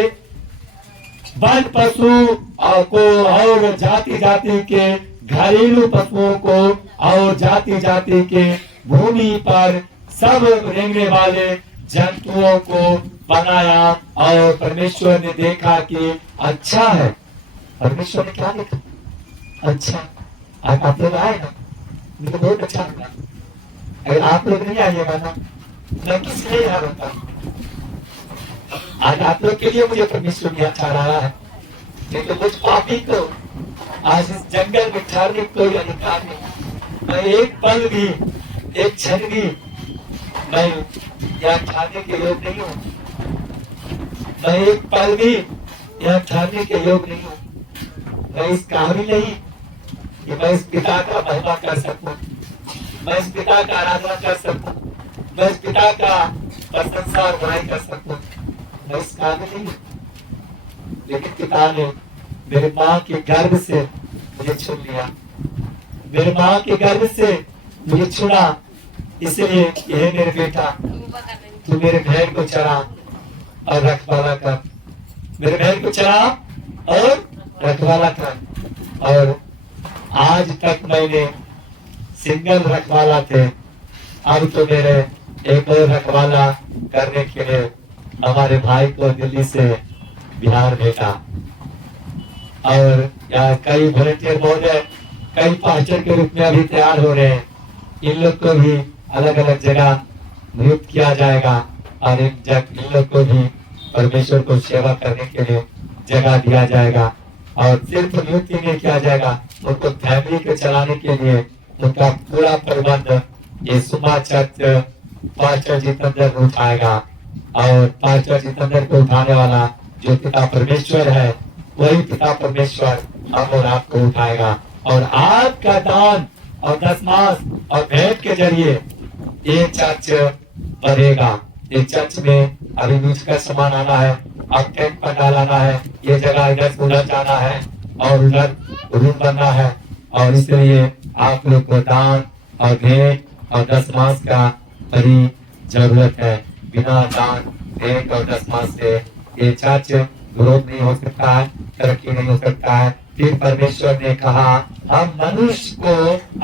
वन पशु को और जाति जाति के घरेलू पशुओं को और जाति जाति के भूमि पर सब रेंगने वाले जंतुओं को बनाया, और परमेश्वर ने देखा कि अच्छा है। परमेश्वर ने क्या देखा? अच्छा। आज आप लोग आए ना, मुझे बहुत अच्छा लगा। अगर आप लोग नहीं आइएगा ना, मैं किस लिए यहाँ रहता? आज आप लोग के लिए मुझे परमेश्वर ने अच्छा रहा है, लेकिन मुझ पापी को आज इस जंगल में ठहरने कोई अधिकार नहीं। मैं एक पल भी, एक क्षण भी मैं यहाँ ठहरने के योग नहीं हूँ। मैं एक पल भी यहाँ ठहरने के योग नहीं हूँ। मैं इस काबिल नहीं कि मैं इस पिता का महिमा कर सकूं, मैं इस पिता का आराधना कर सकूं, मैं इस पिता का प्रशंसा और बुराई कर सकूं। मैं इस काबिल नहीं हूँ, लेकिन पिता ने मेरे माँ के गर्भ से मुझे चुन लिया, मेरे माँ के गर्भ से मुझे चुना। इसलिए ये मेरे बेटा, तू मेरे भेड़ को चरा और रखवाला कर, मेरे भेड़ को चरा और रखवाला कर। और आज तक मैंने सिंगल रखवाला थे, अब तो मेरे एक और रखवाला करने के लिए हमारे भाई को दिल्ली से बिहार भेजा। और यहाँ कई वॉलंटियर महोदय कई पास्टर के रूप में अभी तैयार हो रहे हैं। इन लोग को भी अलग अलग जगह नियुक्त किया जाएगा और इन लोग को भी परमेश्वर को सेवा करने के लिए जगह दिया जाएगा। और सिर्फ नियुक्ति नहीं किया जाएगा, उनको फैमिली को चलाने के लिए उनका पूरा प्रबंध ये सुमा चर्च पास्टर जितेंद्र उठाएगा। और पास्टर जितेंद्र को उठाने वाला जो पिता परमेश्वर है, वही पिता परमेश्वर हम और आपको उठाएगा। और आपका दान और दशमांश और भेंट के जरिए ये चर्च बढ़ेगा। ये चर्च में अभी बीच का सामान आना है, अब टेंट पंडाल आना है, ये जगह इधर से उधर जाना है और उधर रूम बनना है। और इसलिए आप लोग को दान और भेंट और दशमांश का बड़ी जरूरत है। बिना दान भेंट और दशमांश से ये चर्च ग्रोथ नहीं हो सकता है, तरक्की नहीं हो सकता है। फिर परमेश्वर ने कहा हम मनुष्य को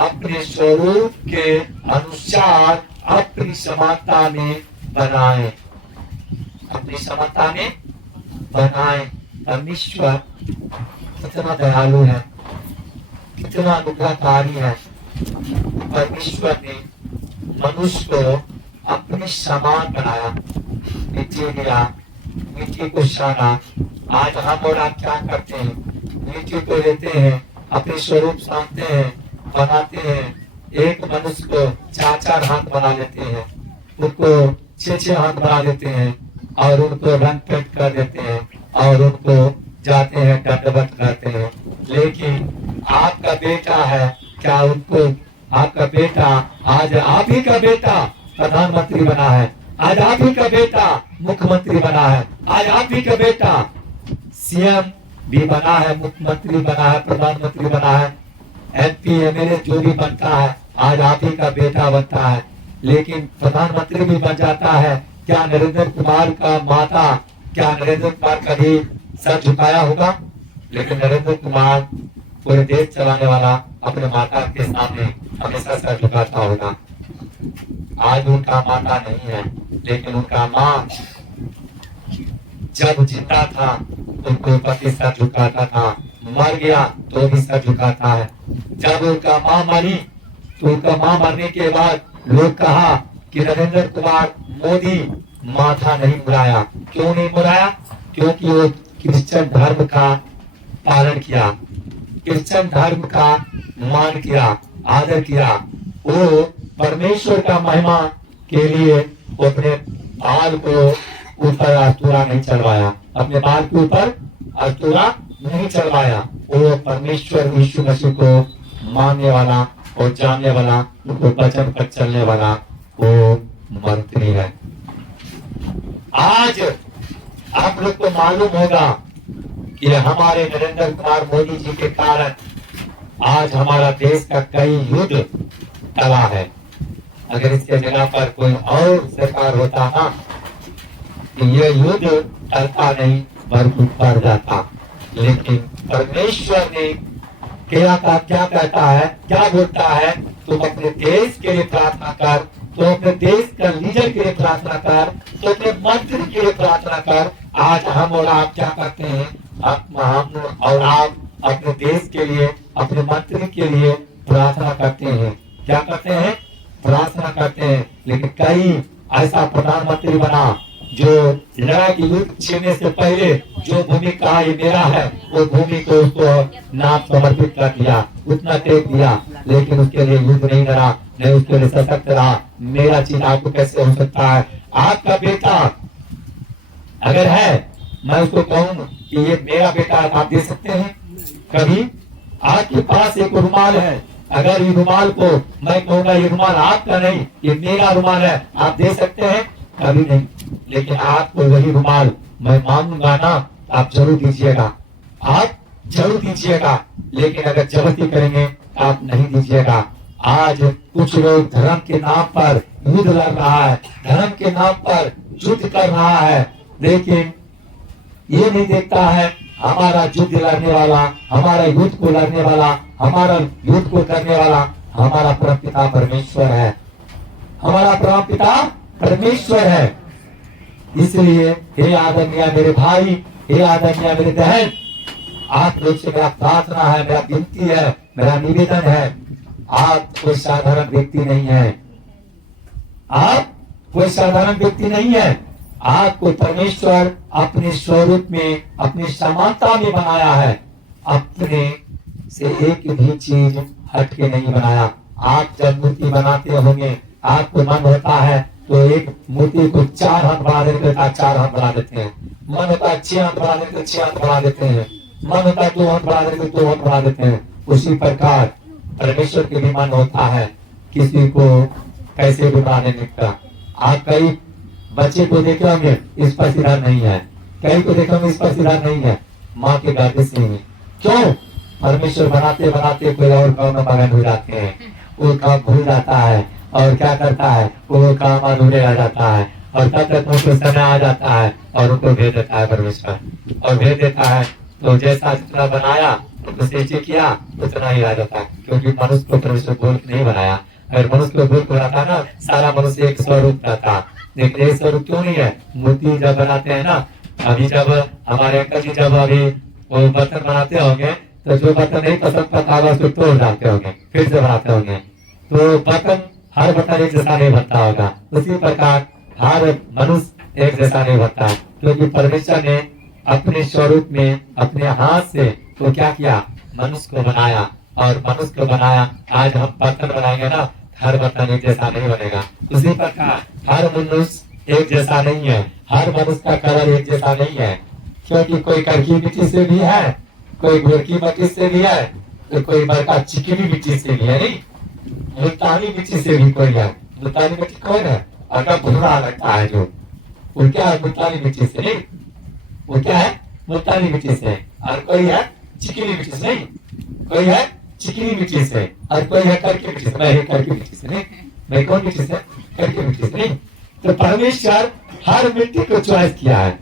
अपने स्वरूप के अनुसार अपनी समानता में बनाए, अपनी समानता में बनाए। परमेश्वर कितना दयालु है, कितना अनुग्रहकारी है। परमेश्वर ने मनुष्य को अपने समान बनाया, मिट्टी दिया, मिट्टी को साना। आज हम और आप क्या करते हैं? मिट्टी को लेते हैं, अपने स्वरूप सानते हैं, बनाते हैं। एक मनुष्य को 4-4 हाथ बना लेते हैं, उनको 6-6 हाथ बना देते हैं और उनको रंग पेंट कर देते हैं और उनको जाते हैं दंडवत करते हैं। लेकिन आपका बेटा है, क्या उनको आपका बेटा, आज आप ही का बेटा प्रधानमंत्री बना है, आज आप ही का बेटा मुख्यमंत्री बना है, आज आप ही का बेटा सीएम भी बना है, मुख्यमंत्री बना है, प्रधानमंत्री बना है, एमपी एमएलए जो भी बनता है आज आप ही का बेटा बनता है। लेकिन प्रधानमंत्री भी बन जाता है। क्या नरेंद्र कुमार का माता, क्या नरेंद्र कुमार कभी सर झुकाया होगा? लेकिन नरेंद्र कुमार पूरे देश चलाने वाला अपने माता के सामने हमेशा सर झुकाता होगा। आज उनका माता नहीं है, लेकिन उनका माँ जब जिंदा था उनको पति सर झुकाता था, मर गया तो भी सर झुकाता है। जब उनका माँ मरी तो उनका माँ मरने के बाद लोग कहा कि नरेंद्र कुमार मोदी माथा नहीं मुड़ाया। क्यों नहीं मुड़ाया? क्योंकि वो क्रिश्चियन धर्म का पालन किया, क्रिश्चियन धर्म का मान किया, आदर किया। वो परमेश्वर का महिमा के लिए वो अपने बाल को ऊपर अस्तूरा नहीं चढ़वाया, अपने बाल के ऊपर अस्तूरा नहीं चढ़वाया। वो परमेश्वर यीशु मसीह को मानने वाला और जानने वाला, उनको वचन पर चलने वाला वो मंत्री है। आज आप लोग को मालूम होगा कि हमारे नरेंद्र कुमार मोदी जी के कारण आज हमारा देश का कई युद्ध टला है। अगर इसके जगह पर कोई और सरकार होता ना, तो ये युद्ध टलता नहीं बल्कि बढ़ जाता। लेकिन परमेश्वर ने क्या कहता है, क्या बोलता है? तुम अपने देश के लिए प्रार्थना कर, तुम अपने देश का लीडर के लिए प्रार्थना कर, तुम अपने मंत्री के लिए प्रार्थना कर। आज हम और आप क्या करते हैं? हम और आप अपने देश के लिए, अपने मंत्री के लिए प्रार्थना करते हैं। क्या करते हैं? प्रार्थना करते हैं। लेकिन कई ऐसा प्रधानमंत्री बना जो लड़ाई की युद्ध छीनने से पहले जो भूमि कहा ये मेरा है, वो भूमि को उसको नाम समर्पित कर दिया, उतना टेक दिया, लेकिन उसके लिए युद्ध नहीं लड़ा, नहीं उसके लिए सशक्त रहा। मेरा चीज आपको कैसे हो सकता है? आपका बेटा अगर है, मैं उसको कहूँ कि ये मेरा बेटा, आप दे सकते हैं? कभी आपके पास एक रुमाल है, अगर ये रुमाल को मैं कहूँगा ये रुमाल आपका नहीं, ये मेरा रुमाल है, आप दे सकते हैं? कभी नहीं। लेकिन आपको वही रुमाल मैं मांगूंगा ना, आप जरूर दीजिएगा, आप जरूर दीजिएगा। लेकिन अगर जबरदस्ती करेंगे आप नहीं दीजिएगा। आज कुछ लोग धर्म के नाम पर युद्ध लड़ रहा है, धर्म के नाम पर युद्ध कर रहा है, लेकिन ये नहीं देखता है हमारा युद्ध लड़ने वाला, हमारा युद्ध को लड़ने वाला, हमारा युद्ध को करने वाला हमारा परम पिता परमेश्वर है, हमारा परम पिता परमेश्वर है। इसलिए हे आदरणीय मेरे भाई, हे आदरणीय मेरे बहन, आप लोग से मेरा प्रार्थना है, मेरा विनती है, मेरा निवेदन है, आप कोई साधारण व्यक्ति नहीं है, आप कोई साधारण व्यक्ति नहीं है। आपको परमेश्वर अपने स्वरूप में, अपनी समानता में बनाया है, अपने से एक भी चीज हट के नहीं बनाया। आप जब मूर्ति बनाते होंगे, आपको मन होता है तो एक मूर्ति को 4 हाथ बढ़ा देते हैं, 4 हाथ बढ़ा देते हैं, मन होता है 6 हाथ बढ़ा देते हैं, 6 हाथ बढ़ा देते हैं, मन होता है 2 हाथ बढ़ा देते हैं, 2 हाथ बढ़ा देते हैं। उसी प्रकार परमेश्वर के भी मन होता है किसी को कैसे भी बढ़ा देने का। आप कई बच्चे को देखे होंगे इस पर सीधा नहीं है, कई को देखे होंगे इस पर सीधा नहीं है, माँ के गर्दिश से ही। क्यों? परमेश्वर बनाते बनाते कोई और काम में मगन हो जाते हैं, वो काम भूल जाता है और क्या करता है, वो काम अधूरे रह जाता है, और तब तक उनको समय आ जाता है और उनको भेज देता है परमेश्वर, और भेज देता है तो जैसा जितना बनाया तो निश्चय किया उतना ही रह जाता है, क्योंकि मनुष्य को परमेश्वर बोल नहीं बनाया। अगर मनुष्य को बोल बनाता ना, सारा मनुष्य एक स्वरूप रहता, लेकिन एक स्वरूप क्यों नहीं है? मूर्ति जब बनाते हैं ना, अभी जब हमारे अंकल जी जब अभी वो बर्तन बनाते होंगे तो जो बर्तन नहीं पसंद पड़ता है उसको तोड़ डालते होंगे, फिर से बनाते होंगे, तो बर्तन हर बर्तन एक जैसा नहीं बनता होगा। उसी प्रकार हर मनुष्य एक जैसा नहीं बनता, क्योंकि परमेश्वर ने अपने स्वरूप में अपने हाथ से तो क्या किया, मनुष्य को बनाया, और मनुष्य को बनाया। आज हम बर्तन बनाएंगे ना, हर बर्तन एक जैसा नहीं बनेगा। उसी प्रकार हर मनुष्य एक जैसा नहीं है, हर मनुष्य का कलर एक जैसा नहीं है, क्योंकि कोई करकी मिट्टी से भी है, कोई गोरकी मिट्टी से भी है, तो कोई बड़का चिकनी मिट्टी से भी है, नहीं मुल्तानी मिट्टी से भी कोई है। मुल्तानी मिट्टी कौन है? अगर भूरा लगता है जो, वो क्या है? मुल्तानी मिट्टी से नहीं, वो क्या है? मुल्तानी मिट्टी से। और कोई है चिकनी मिट्टी से, नहीं कोई है चिकनी मिट्टी से, और कोई है करकी मिट्टी से। मैं करकी मिट्टी से नहीं, मैं कौन मिट्टी से? करकी मिट्टी से नहीं। तो परमेश्वर हर मिट्टी को चॉइस किया है,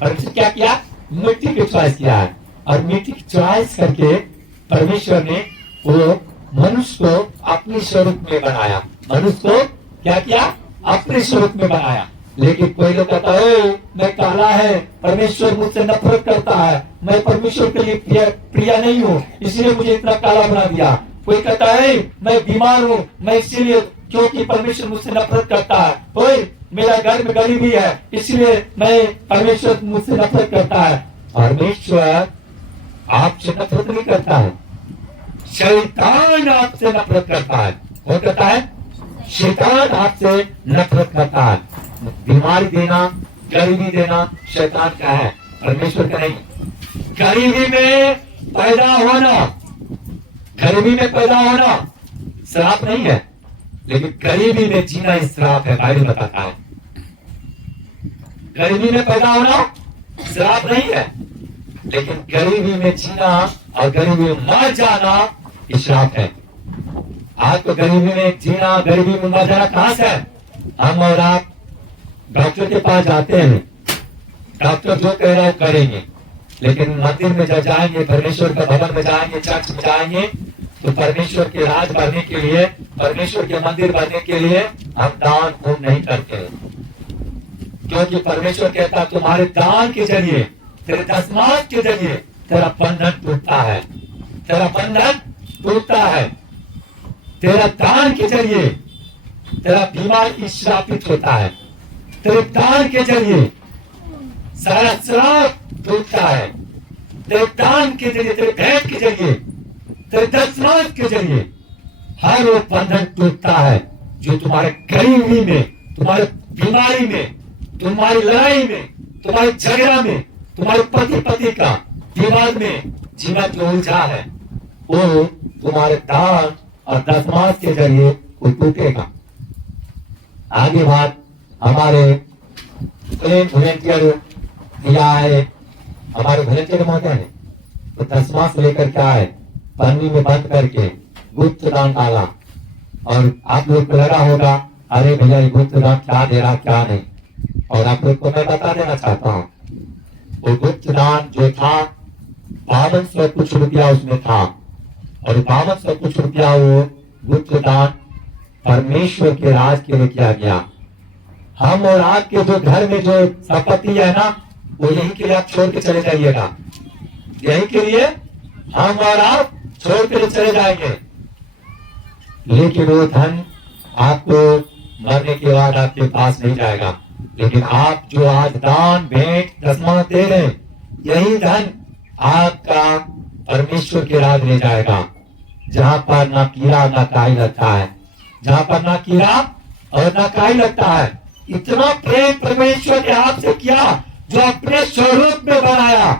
परमेश्वर क्या किया? मिट्टी को चॉइस किया है, और मिट्टी की चॉइस करके परमेश्वर ने वो मनुष्य को अपने स्वरूप में बनाया। मनुष्य को क्या किया? अपने स्वरूप में बनाया। लेकिन कोई लोग कहता है मैं काला है, परमेश्वर मुझसे नफरत करता है, मैं परमेश्वर के लिए प्रिय नहीं हूँ, इसलिए मुझे इतना काला बना दिया। कोई कहता है मैं बीमार हूँ, मैं इसीलिए, क्योंकि परमेश्वर मुझसे नफरत करता है। कोई मेरा घर में गरीबी है, इसलिए मैं परमेश्वर मुझसे नफरत करता है। परमेश्वर आपसे नफरत नहीं करता है, शैतान आपसे नफरत करता है। वो कहता है शैतान आपसे नफरत करता है। बीमारी देना, गरीबी देना शैतान का है, परमेश्वर का नहीं। गरीबी में पैदा होना, गरीबी में पैदा होना श्राप नहीं है, लेकिन गरीबी में जीना ही श्राप है। बाइबल बताता है गरीबी में पैदा होना श्राप नहीं है, लेकिन गरीबी में जीना और गरीबी में मर जाना श्राप है। आपको गरीबी में जीना, गरीबी में मर जाना कहां से है? हम और आप डॉक्टर के पास जाते हैं, डॉक्टर जो कह रहा है करेंगे, लेकिन मंदिर में जब जाएंगे, परमेश्वर के भवन में जाएंगे, चर्च में जाएंगे, तो परमेश्वर के राज बढ़ने के लिए, परमेश्वर के मंदिर बढ़ने के लिए हम दान पुण्य नहीं करते, क्योंकि परमेश्वर कहता तुम्हारे दान के जरिए, तेरे दशमांश के जरिए तेरा बंधन टूटता है, तेरा बंधन टूटता है। तेरा दान के जरिए तेरा बीमारी श्रापित होता है, तेरे दान के जरिए सारा श्राप टूटता है, तेरे दान के जरिए, तेरे भेंट के जरिए, तेरे दशमांश के जरिए हर वो बंधन टूटता है जो तुम्हारे गरीबी में, तुम्हारे बीमारी में, तुम्हारी लड़ाई में, तुम्हारे झगड़ा में, तुम्हारे पति का विवाद में जीना जो उलझा है, वो तुम्हारे दान और दशमांश के जरिए वो टूटेगा। आगे बात हमारे वॉलेंटियर दिया है हमारे भजन महोदय ने, तो 10 मास लेकर के आए, पन्नी में बंद करके गुप्त दान डाला। और आप लोग को लगा होगा अरे भैया ये गुप्त दान क्या दे रहा क्या नहीं, और आप लोग को मैं बता देना चाहता हूँ वो गुप्त दान जो था 5200 कुछ रुपया उसमें था, और 5200 कुछ रुपया वो गुप्त दान परमेश्वर के राज के लिए किया गया। हम और आपके जो घर में जो संपत्ति है ना, वो यही के लिए आप छोड़ के चले जाइएगा, यही के लिए हम और आप छोड़ के चले जाएंगे। लेकिन वो धन आपको मरने के बाद आपके पास नहीं जाएगा, लेकिन आप जो आज दान भेंट दसमां दे रहे हैं, यही धन आपका परमेश्वर के राज ले जाएगा, जहां पर ना कीड़ा ना काई लगता है, जहां पर ना कीड़ा और ना काई लगता है। इतना प्रेम परमेश्वर ने आपसे किया, जो अपने स्वरूप में बनाया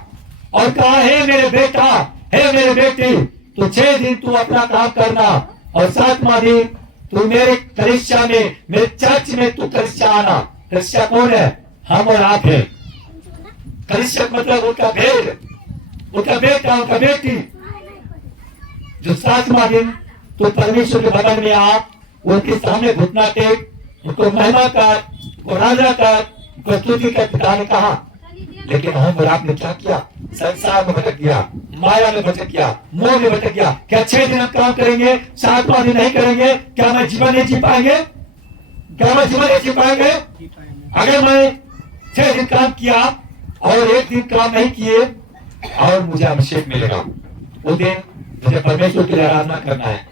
और कहा हे मेरे बेटा, हे मेरे बेटी, तू 6 दिन तू अपना काम करना और 7वां दिन तू मेरे कलीसिया में, मेरे चर्च में तू कलीसिया आना। कलीसिया कौन है? हम और आप हैं। कलीसिया मतलब उनका भेद, उनका बेटा, उनका बेटी। जो 7वां दिन तो परमेश्वर के भवन में आ, उनके सामने घुटना टेक, उनको महिमा कर, उनको राजा कर, उनको स्तुति कर, पिता ने कहा। लेकिन हम और आपने क्या किया? संसार में भटक गया, माया में भटक गया, मोह में भटक गया। क्या 6 दिन हम काम करेंगे, 7वां दिन नहीं करेंगे? क्या मैं जीवन नहीं जी पाएंगे? क्या मैं जीवन नहीं जी पाएंगे? अगर मैं 6 दिन काम किया और 1 दिन काम नहीं किए और मुझे अभिषेक मिलेगा, वो दिन मुझे परमेश्वर की आराधना करना है,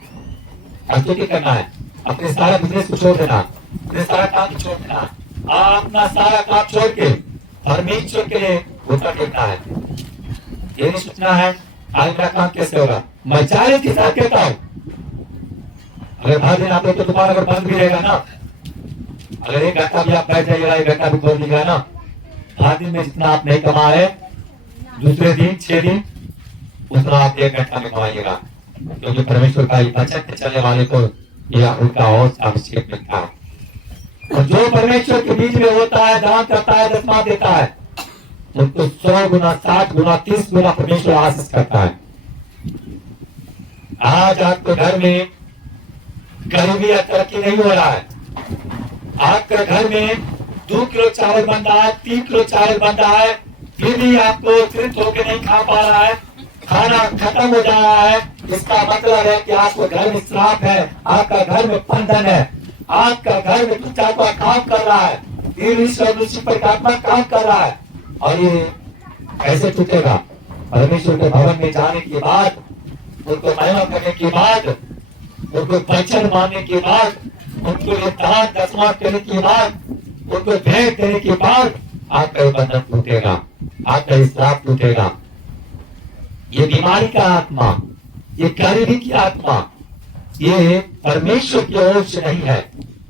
स्तुति करना है, अपने सारा बिजनेस को छोड़ देना, अपने सारा काम को छोड़ देना, अपना सारा काम छोड़ के परमेश्वर के लिए घुटना टेकना है। ये नहीं सोचना है आज मेरा काम कैसे होगा। मैं चैलेंज के साथ कहता हूँ, अगर 5 दिन आप लोग तो दुकान अगर बंद भी रहेगा ना, अगर 1 घंटा भी आप बैठ जाइएगा, 1 घंटा भी खोल दीजिएगा ना, 5 दिन में जितना आप नहीं कमाए, दूसरे दिन 6 दिन उतना आप 1 घंटा में कमाइएगा, क्योंकि परमेश्वर का वचन के चलने वाले को यह उनका और अभिषेक मिलता है। और जो परमेश्वर के बीच में होता है, दान करता है, दसमां देता है, उनको 100 गुना, 60 गुना, 30 गुना परमेश्वर आशीष करता है। आज आपके घर में गरीबी या तरक्की नहीं हो रहा है, आपके घर में 2 किलो चावल बन रहा है, 3 किलो चावल बन रहा है, फिर भी आपको तृप्त होकर नहीं खा पा रहा है, खाना खत्म हो जा रहा है। इसका मतलब है कि आपके घर में श्राप है, आपका घर में बंधन है, आपका घर में दुष्टात्मा काम कर रहा है, परमात्मा काम कर रहा है। और ये कैसे टूटेगा? परमेश्वर के भवन में जाने के बाद, उनको महिमा करने के बाद, उनको वचन मानने के बाद, उनको ये दान दसवां करने के बाद, उनको भेंट देने के बाद आपका ये बंधन टूटेगा, आपका ये श्राप टूटेगा। ये बीमारी का आत्मा, ये गरीबी की आत्मा, ये परमेश्वर की ओर से नहीं है,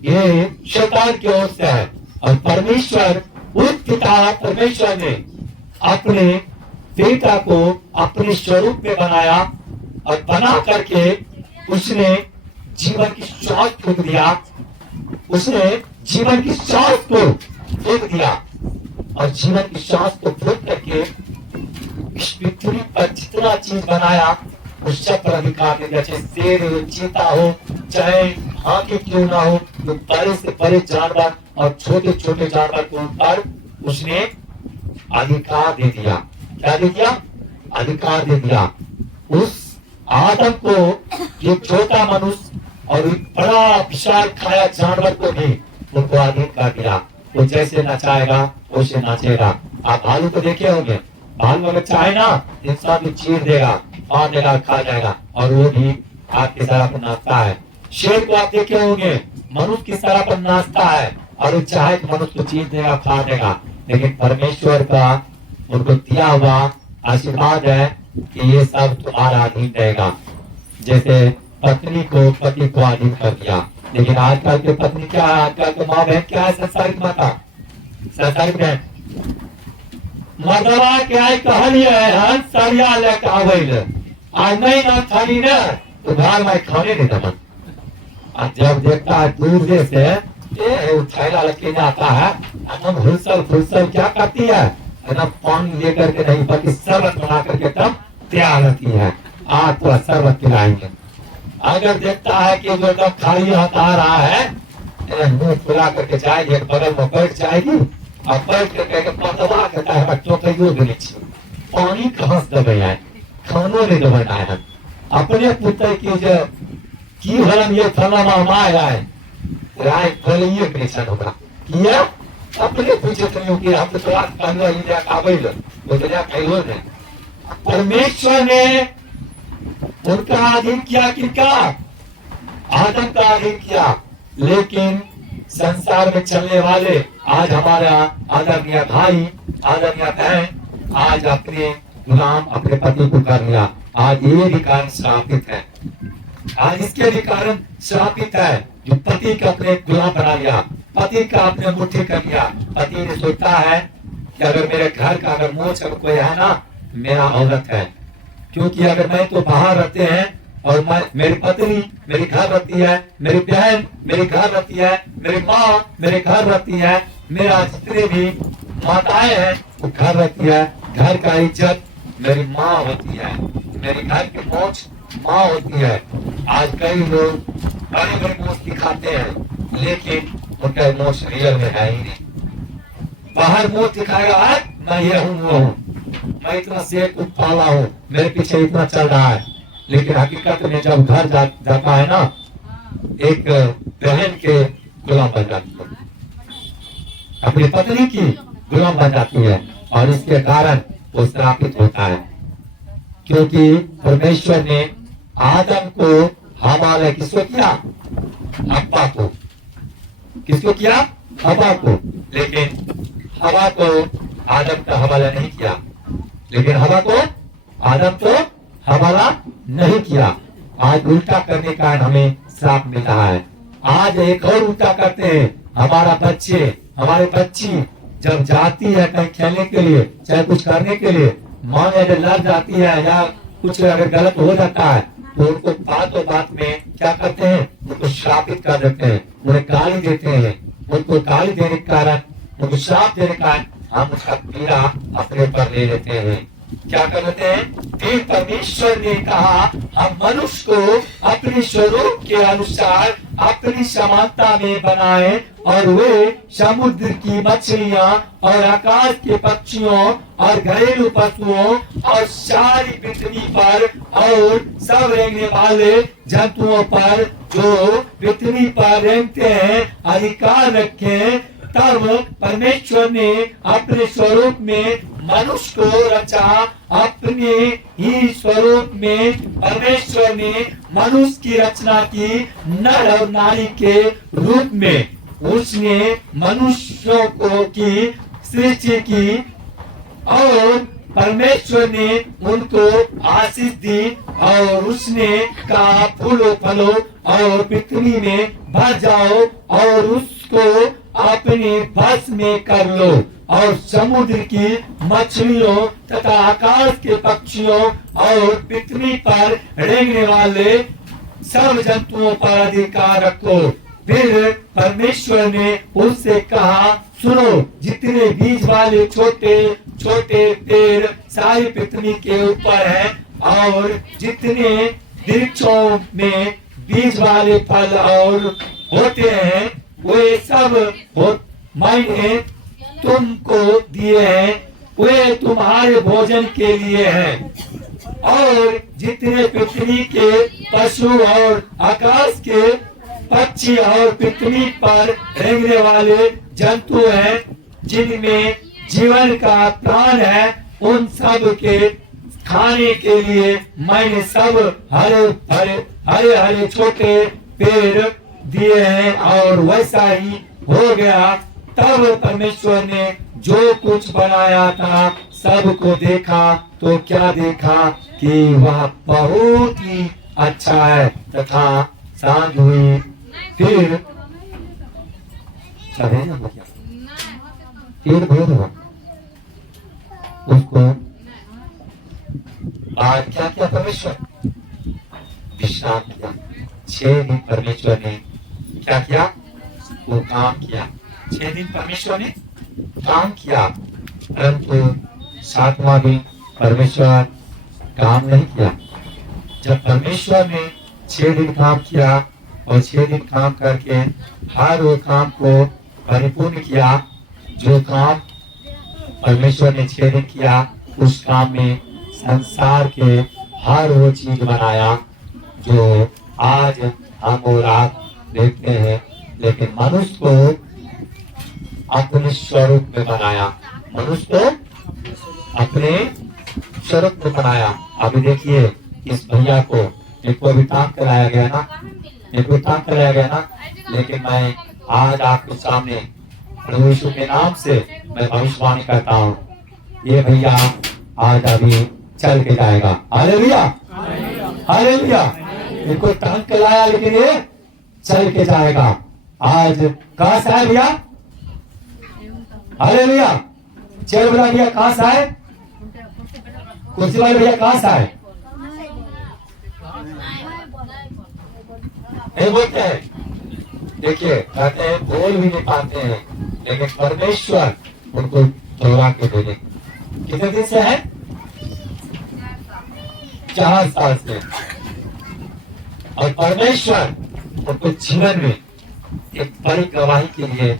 ये शैतान की ओर से है। और परमेश्वर, उस पिता परमेश्वर ने अपने बेटा को अपने स्वरूप में बनाया और बना करके उसने जीवन की श्वास फूंक दिया, उसने जीवन की श्वास को फूंक दिया, और जीवन की श्वास को फूंक करके इस पृथ्वी पर जितना चीज बनाया उस सब पर अधिकार दे दिया। चाहे शेर हो, चीता हो, चाहे हाथी क्यों ना हो, तो बड़े से बड़े जानवर और छोटे छोटे जानवर के ऊपर उसने अधिकार दे दिया। क्या दे दिया? अधिकार दे दिया। उस आदम को, ये छोटा मनुष्य और एक बड़ा विशाल खाया जानवर को भी उनको अधीन कर दिया। वो जैसे नचाएगा वैसे नाचेगा। आप भालू को देखे होंगे, भालू अगर चाहे ना इंसान को चीर देगा, मार देगा, खा जाएगा, और वो भी आपकी तरह पर नाचता है। शेर को आप देखे होंगे, मनुष्य की तरह पर नाचता है, और वो चाहे तो मनुष्य को चीर देगा, खा देगा। लेकिन परमेश्वर का उनको दिया हुआ आशीर्वाद है कि ये सब तुम्हारा अधीन रहेगा। जैसे पत्नी को पति को अधीन कर दिया, लेकिन आजकल की पत्नी क्या है, आजकल की माँ बहन क्या है? संसारिक माता, संसारिक बहन। मर्दवा क्या कहलिए हन सरिया लेके आवेल, आज नहीं ना थानी ना तो घर में खाने नहीं देना। और जब देखता है दूर से ये थैला लेके आता है, हम हुलसल फुलसल क्या करती है, एकदम पानी लेकर के नहीं बल्कि शरबत बना करके एकदम तैयार रहती है। आज थोड़ा शरबत पिलाएंगे। अगर देखता है कि जो एकदम खाली हाथ आ रहा है, मुंह फुला करके जाएगी, एक बगल में बैठ जाएगी और बैठ करके पतवा करता है टोकरियों के नीचे पानी कहाँ से दबे है, खानों ने दबाना है अपने पुत्र की जो की हरम ये फला माया है राय फलिए बेचन होगा किया अपने पूछे तो कि हम तो रात पहले ही जा काबिल वो तो जा कहियो ने परमेश्वर ने उनका अधीन किया किनका? आदम का अधीन किया। लेकिन संसार में चलने वाले आज हमारा आदरणीय भाई आदरणीय बहन आज अपने गुलाम अपने पति को कर लिया। आज ये भी कारण श्रापित है। आज इसके भी कारण श्रापित है जो पति का अपने गुलाम बना लिया, पति का अपने मुट्ठी कर लिया। पति ने सोचता है कि अगर मेरे घर का अगर मोच अगर कोई है ना मेरा औरत है, क्योंकि अगर मैं तो बाहर रहते हैं और मैं मेरी पत्नी मेरी घर रहती है, मेरी बहन मेरी घर रहती है, मेरी माँ मेरे घर रहती है, मेरा जितने भी माताएं हैं वो घर रहती है। घर का इज्जत मेरी माँ होती है, मेरी घर की मोच माँ होती है। आज कई लोग बड़े बड़े मोच दिखाते हैं लेकिन उनका मोच रियल में है ही नहीं। बाहर मोच दिखाएगा मैं ये हूँ वो हूँ, मैं इतना सेठ पाला हूँ, मेरे पीछे इतना चल रहा है, लेकिन हकीकत में जब घर जाता है ना एक बहन के गुलाम बन जाती है, अपनी पत्नी की गुलाम बन जाती है और इसके कारण वो श्रापित होता है। क्योंकि परमेश्वर ने आदम को हवाले किसको किया? हव्वा को। किसको किया? हव्वा को। लेकिन हव्वा को आदम का हवाला नहीं किया, लेकिन हव्वा को आदम को हवाला नहीं किया। आज उल्टा करने का हमें श्राप मिल रहा है। आज एक और उल्टा करते हैं। हमारा बच्चे हमारे बच्ची जब जाती है कहीं खेलने के लिए चाहे कुछ करने के लिए, माँ अगर लड़ जाती है या कुछ अगर गलत हो जाता है तो उनको बात में क्या करते हैं? उनको श्रापित कर देते हैं, उन्हें गाली देते हैं। उनको गाली देने के कारण उनको श्राप देने के कारण हम उसका पीड़ा अपने पर ले लेते हैं। क्या कर लेते हैं? फिर परमेश्वर ने कहा हम मनुष्य को अपने स्वरूप के अनुसार अपनी समानता में बनाए और वे समुद्र की मछलियां और आकाश के पक्षियों और घरेलू पशुओं और सारी पृथ्वी पर और सब रेंगने वाले जंतुओं पर जो पृथ्वी पर रेंगते हैं अधिकार रखें। तब परमेश्वर ने अपने स्वरूप में मनुष्य को रचा। अपने ही स्वरूप में परमेश्वर ने मनुष्य की रचना की। नर और नारी के रूप में उसने मनुष्यों को की सृष्टि की और परमेश्वर ने उनको आशीष दी और उसने कहा फूलो फलो और पृथ्वी में भर जाओ और उसको अपने बस में कर लो और समुद्र की मछलियों तथा आकाश के पक्षियों और पृथ्वी पर रेंगने वाले सब जंतुओं पर अधिकार रखो। फिर परमेश्वर ने उससे कहा सुनो, जितने बीज वाले छोटे छोटे पेड़ सारी पृथ्वी के ऊपर है और जितने वृक्षों में बीज वाले फल और होते हैं वे सब मैंने तुमको दिए हैं, वे तुम्हारे भोजन के लिए हैं। और जितने पृथ्वी के पशु और आकाश के पक्षी और पृथ्वी पर रेंगने वाले जंतु हैं जिनमें जीवन का प्राण है, उन सब के खाने के लिए मैंने सब हरे हरे छोटे पेड़ दिए हैं। और वैसा ही हो गया। तब परमेश्वर ने जो कुछ बनाया था सबको देखा तो क्या देखा कि वह बहुत ही अच्छा है तथा सांझ हुई। फिर भेद हुआ उसको। आज क्या किया परमेश्वर? विश्राम किया। 6 दिन परमेश्वर ने क्या किया? वो काम किया। 6 दिन परमेश्वर ने काम किया परंतु सातवां दिन परमेश्वर काम नहीं किया। जब परमेश्वर ने 6 दिन काम किया और 6 दिन काम करके हर वो काम को परिपूर्ण किया, जो काम परमेश्वर ने 6 दिन किया उस काम में संसार के हर वो चीज बनाया जो आज हम और आप देखते हैं। लेकिन मनुष्य को अपने स्वरूप में बनाया, मनुष्य को अपने स्वरूप में बनाया। अभी देखिए इस भैया को एक को भी काम कराया गया ना, एक को काम कराया गया ना, लेकिन मैं आज आपके सामने प्रभु यीशु के नाम से मैं भविष्यवाणी करता हूँ, ये भैया आज अभी चल के जाएगा। Hallelujah, hallelujah. इनको काम कराया लेकिन ये चल के जाएगा। आज कहाँ से आए भैया? हालेलुया। चल बोला भैया कहाँ से आए? कुर्सी वाले भैया कहाँ से आए? नहीं बोलते हैं। देखिए कहते हैं बोल भी नहीं पाते हैं, लेकिन परमेश्वर उनको दौड़ा के भेजे। कितने दिन से है? 4 साल से। और परमेश्वर उनको जीवन में एक बड़ी गवाही के लिए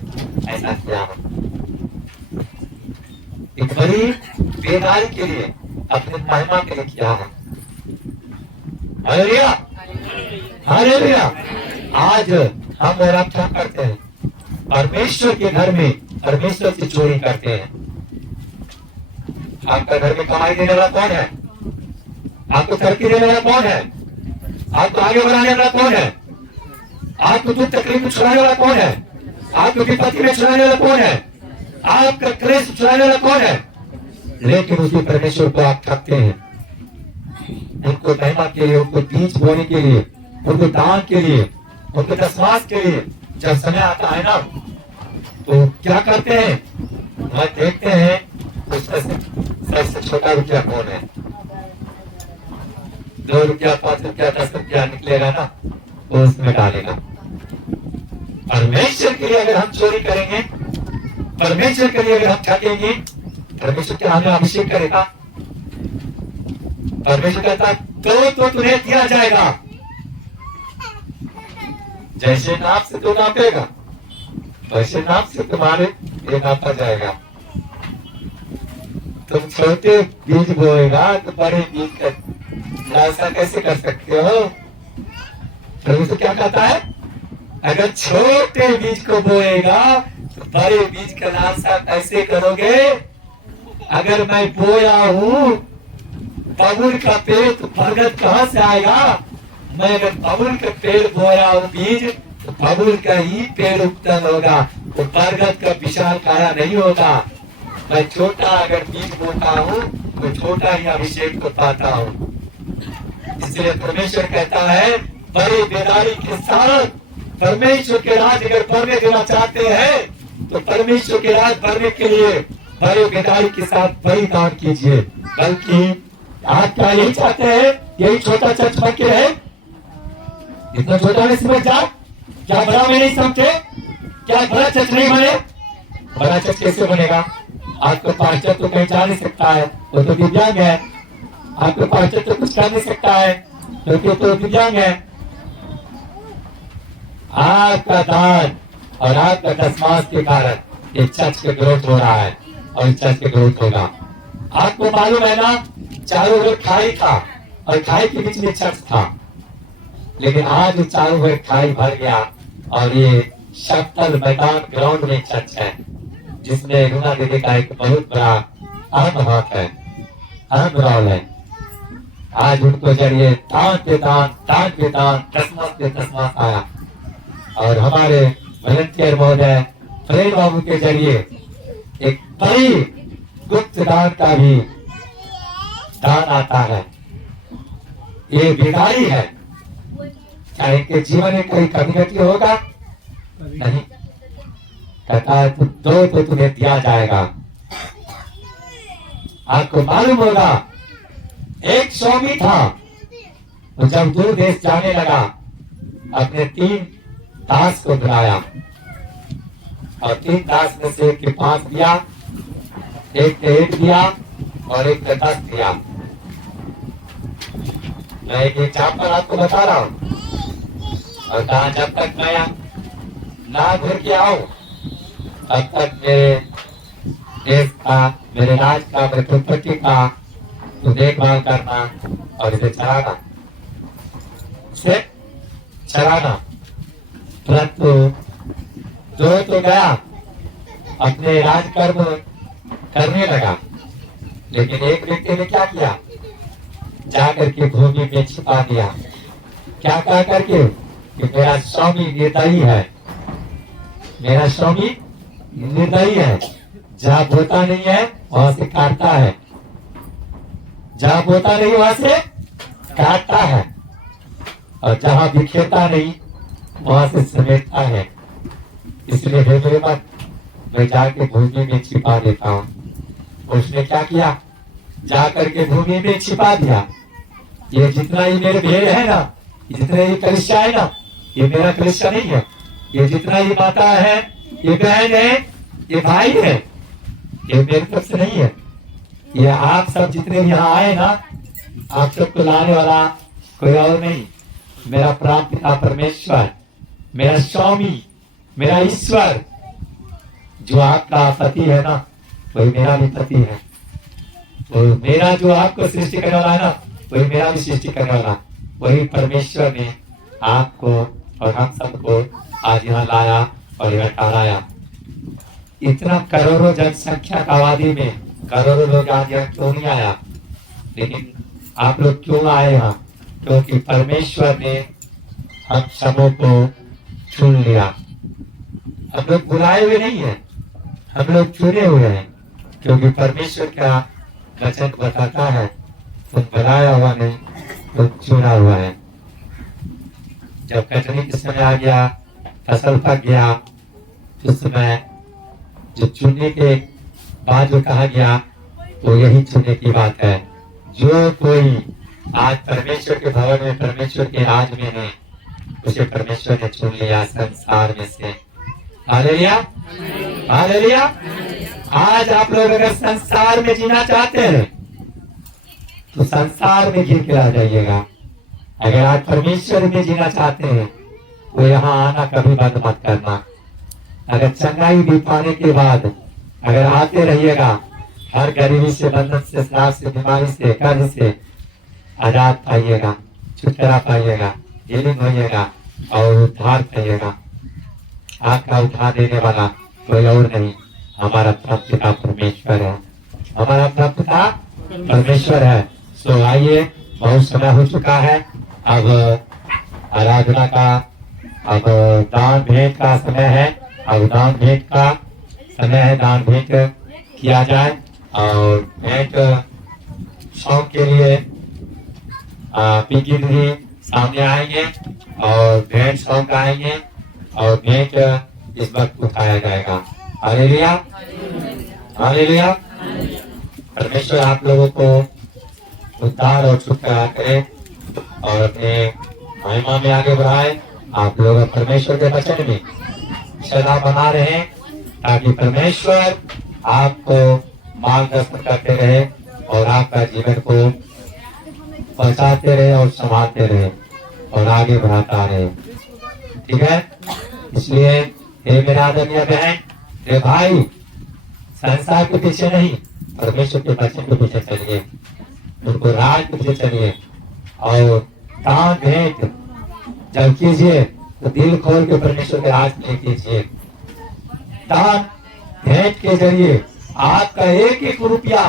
ऐसा किया है, एक बड़ी बेदारी के लिए, अपनी महिमा के लिए किया है। Hallelujah, hallelujah. आज हम और आप क्या करते हैं? परमेश्वर के घर में परमेश्वर से चोरी करते हैं। आपका घर में कमाई देने वाला कौन है? आपको तरक्की देने वाला कौन है? आपको आगे बढ़ाने वाला कौन है? आपको दुख तकलीफ में छुड़ाने वाला कौन है? आपको विपत्ति में छुड़ाने वाला कौन है? आपका क्लेश छुड़ाने वाला कौन है? लेकिन उसी परमेश्वर को आप ठगते हैं। उनको महिमा के लिए, उनको बीज बोने के लिए, उनको दान के लिए, उनको दशमास के लिए जब समय आता है ना, तो क्या करते हैं? वह देखते हैं उसमें सबसे छोटा रुपया कौन है। 2 रुपया, 5 रुपया, 10 रुपया निकलेगा ना, वो उसमें डालेगा। परमेश्वर के लिए अगर हम चोरी करेंगे, परमेश्वर के लिए अगर हम ठगेंगे, परमेश्वर क्या हमें अभिषेक करेगा? परमेश्वर कहता तो तुम्हें दिया जाएगा, जैसे नाप से तो नापेगा वैसे नाप से तुम्हारे ये नापा जाएगा। तुम छोटे बीज बोएगा तो बड़े बीज का ऐसा कैसे कर सकते हो? प्रभु से क्या कहता है? अगर छोटे बीज को बोएगा तो बड़े बीज का लालसा कैसे करोगे? अगर मैं बोया हूँ बबूल का पेड़ तो बरगद कहाँ से आएगा? मैं अगर बबूल का पेड़ बोया हूँ बीज, तो बबूल का ही पेड़ उत्पन्न होगा, तो बरगद का विशाल काया नहीं होगा। मैं छोटा अगर बीज बोता हूँ तो छोटा ही अभिषेक को पाता हूँ। इसलिए परमेश्वर कहता है बड़ी बेदारी के साथ परमेश्वर के राज अगर बढ़ने देना चाहते हैं तो परमेश्वर के राज बढ़ने के लिए बड़े बेदारी के साथ बड़ी दान कीजिए। बल्कि आप क्या यही चाहते हैं? यही छोटा चर्च बन के रहे? इतना छोटा नहीं समझ जा? क्या बड़ा में नहीं समझे? क्या बड़ा चर्च नहीं बने? बड़ा चर्च कैसे बनेगा? आपका पास्टर तो कहीं जा नहीं सकता है, वो तो दिव्यांग है। आपका पास्टर तो कुछ कर नहीं सकता है, क्योंकि तो दिव्यांग है। आपका दान और आपका दशमास के कारण एक चर्च का ग्रोथ हो रहा है और चर्च का ग्रोथ होगा। आपको मालूम है ना, चारों ओर खाई था और खाई के बीच में चर्च था, लेकिन आज चारों ओर खाई भर गया और ये शक्तल मैदान ग्राउंड में चर्च है, जिसमें रुना देवी का एक बहुत बड़ा अहम हाथ है, अहम रोल है। आज उनको जरिए दान पे दान, दान पे दान, दशमास पे दशमास आया और हमारे वॉलंटियर महोदय प्रेम बाबू के जरिए एक बड़ी गुप्त दान का भी दान आता है। ये बेदारी है। क्या इनके जीवन में कोई कमी घटी होगा? नहीं। कहता है दो तो तुम्हें दिया जाएगा। आपको मालूम होगा एक स्वामी था, तो जब दूर देश जाने लगा अपने 3 दास को बुलाया और 3 दास में से एक के पास दिया एक 1 दिया और एक 10 दिया। मैं एक एग्जाम्पल आपको बता रहा हूँ। और कहा जब तक मैं ना घर के आऊं तब तक मेरे देश का, मेरे राज का, मेरे प्रॉपर्टी का तो देखभाल करना और इसे चलाना, इसे चलाना। परंतु जो तो गया अपने राजकर्म करने लगा, लेकिन एक व्यक्ति ने क्या किया, जाकर के भूमि में छिपा दिया। क्या कह करके कि मेरा स्वामी निर्दयी है, मेरा स्वामी निर्दयी है, जहां बोता नहीं है वहां से काटता है, जहां बोता नहीं वहां से काटता है, और जहां बिखेरता नहीं वहां से समेटता है। इसलिए हे मेरे मन, मैं जाके भूमि में छिपा देता हूँ। उसने क्या किया, जाकर के भूमि में छिपा दिया। ये जितना ही मेरे भेड़ है ना, जितने ही कलिसिया है ना, ये मेरा कलिसिया नहीं है। ये जितना ही माता है, ये बहन है, ये भाई है, ये मेरी तरफ से नहीं है। ये आप सब जितने भी यहाँ आए ना, आप सबको लाने वाला कोई और नहीं, मेरा प्राण पिता परमेश्वर, मेरा स्वामी, मेरा ईश्वर। जो आपका पति है ना, वही मेरा भी पति है। तो मेरा जो आपको सृष्टि करने वाला है ना, वही मेरा भी सृष्टि करने वाला। वही परमेश्वर ने आपको और हम सबको आज यहाँ लाया और यहाँ ठहराया। इतना करोड़ों जनसंख्या का आबादी में करोड़ों लोग आज यहाँ क्यों नहीं आया, लेकिन आप लोग क्यों आए यहाँ? क्योंकि परमेश्वर ने हम सबों को चुन लिया। हम लोग बुलाए हुए नहीं है, हम लोग चुने हुए हैं। क्योंकि परमेश्वर का वचन बताता है, तुम बुलाया हुआ नहीं, तुम चुना हुआ है। जब कटनी के समय आ गया, फसल पक गया, उस समय जो चुनने के बाद जो कहा गया, वो यही चुनने की बात है। जो कोई आज परमेश्वर के भवन में, परमेश्वर के राज में है, उसे परमेश्वर ने चुन लिया संसार में से। Hallelujah, hallelujah. आज आप लोग अगर संसार में जीना चाहते हैं तो संसार में गिर के आ जाइएगा। अगर आप परमेश्वर में जीना चाहते हैं तो यहाँ आना कभी बंद मत करना। अगर चंगाई भी पाने के बाद अगर आते रहिएगा, हर गरीबी से, बंधन से, श्राप से, बीमारी से, कर्ज से आजाद पाइएगा, छुटकारा पाइएगा, हीलिंग होइएगा और उद्धार पाइएगा। आपका उद्धार देने वाला कोई और नहीं, हमारा पिता परमेश्वर है। हमारा पिता परमेश्वर है। सो आइए, बहुत समय हो चुका है, अब आराधना का, अब दान भेंट का समय है। अब दान भेंट का समय है, दान भेंट किया जाए। और भेंट शौक के लिए पीकी दीदी सामने आएंगे और भेंट शौक आएंगे और भेंट इस वक्त उठाया जाएगा। Hallelujah, hallelujah. परमेश्वर आप लोगों को उद्धार और छुटकारा करे और अपने महिमा में आगे बढ़ाए। आप लोग परमेश्वर के वचन में सदा बना रहे, ताकि परमेश्वर आपको मार्गदर्शन करते रहे और आपका जीवन को बचाते रहे और संभालते रहे और आगे बढ़ाता रहे। ठीक है? इसलिए हे मेरा आदरणीय बहन, हे भाई, संसार के पीछे नहीं, परमेश्वर के वचन के पीछे चलिए, उनको राज के पीछे चलिए। और दान भेंट जब कीजिए तो दिल खोल के परमेश्वर के राज में कीजिए। दान भेंट के जरिए आपका एक एक रुपया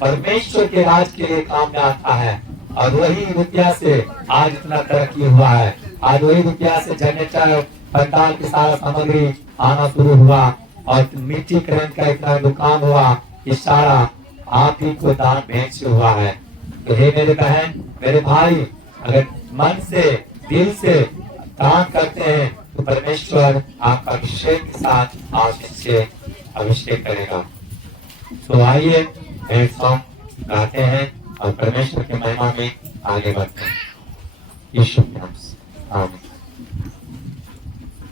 परमेश्वर के राज के लिए काम में आता है। और वही रुपया से आज इतना तरक्की हुआ है। आज वही रुपया से जनरेटर, पंडाल की सारा सामग्री आना शुरू हुआ और मिट्टी करण का इतना दुकान हुआ। ये सारा आप ही को दान भेंट से हुआ है। तो हे मेरे बहन, मेरे भाई, अगर मन से, दिल से दान करते हैं तो परमेश्वर आपका अभिषेक के साथ आशीष से अभिषेक करेगा। तो आइए भेंट सॉन्ग गाते हैं और परमेश्वर की महिमा में आगे बढ़ते हैं। यीशु के नाम से आमीन।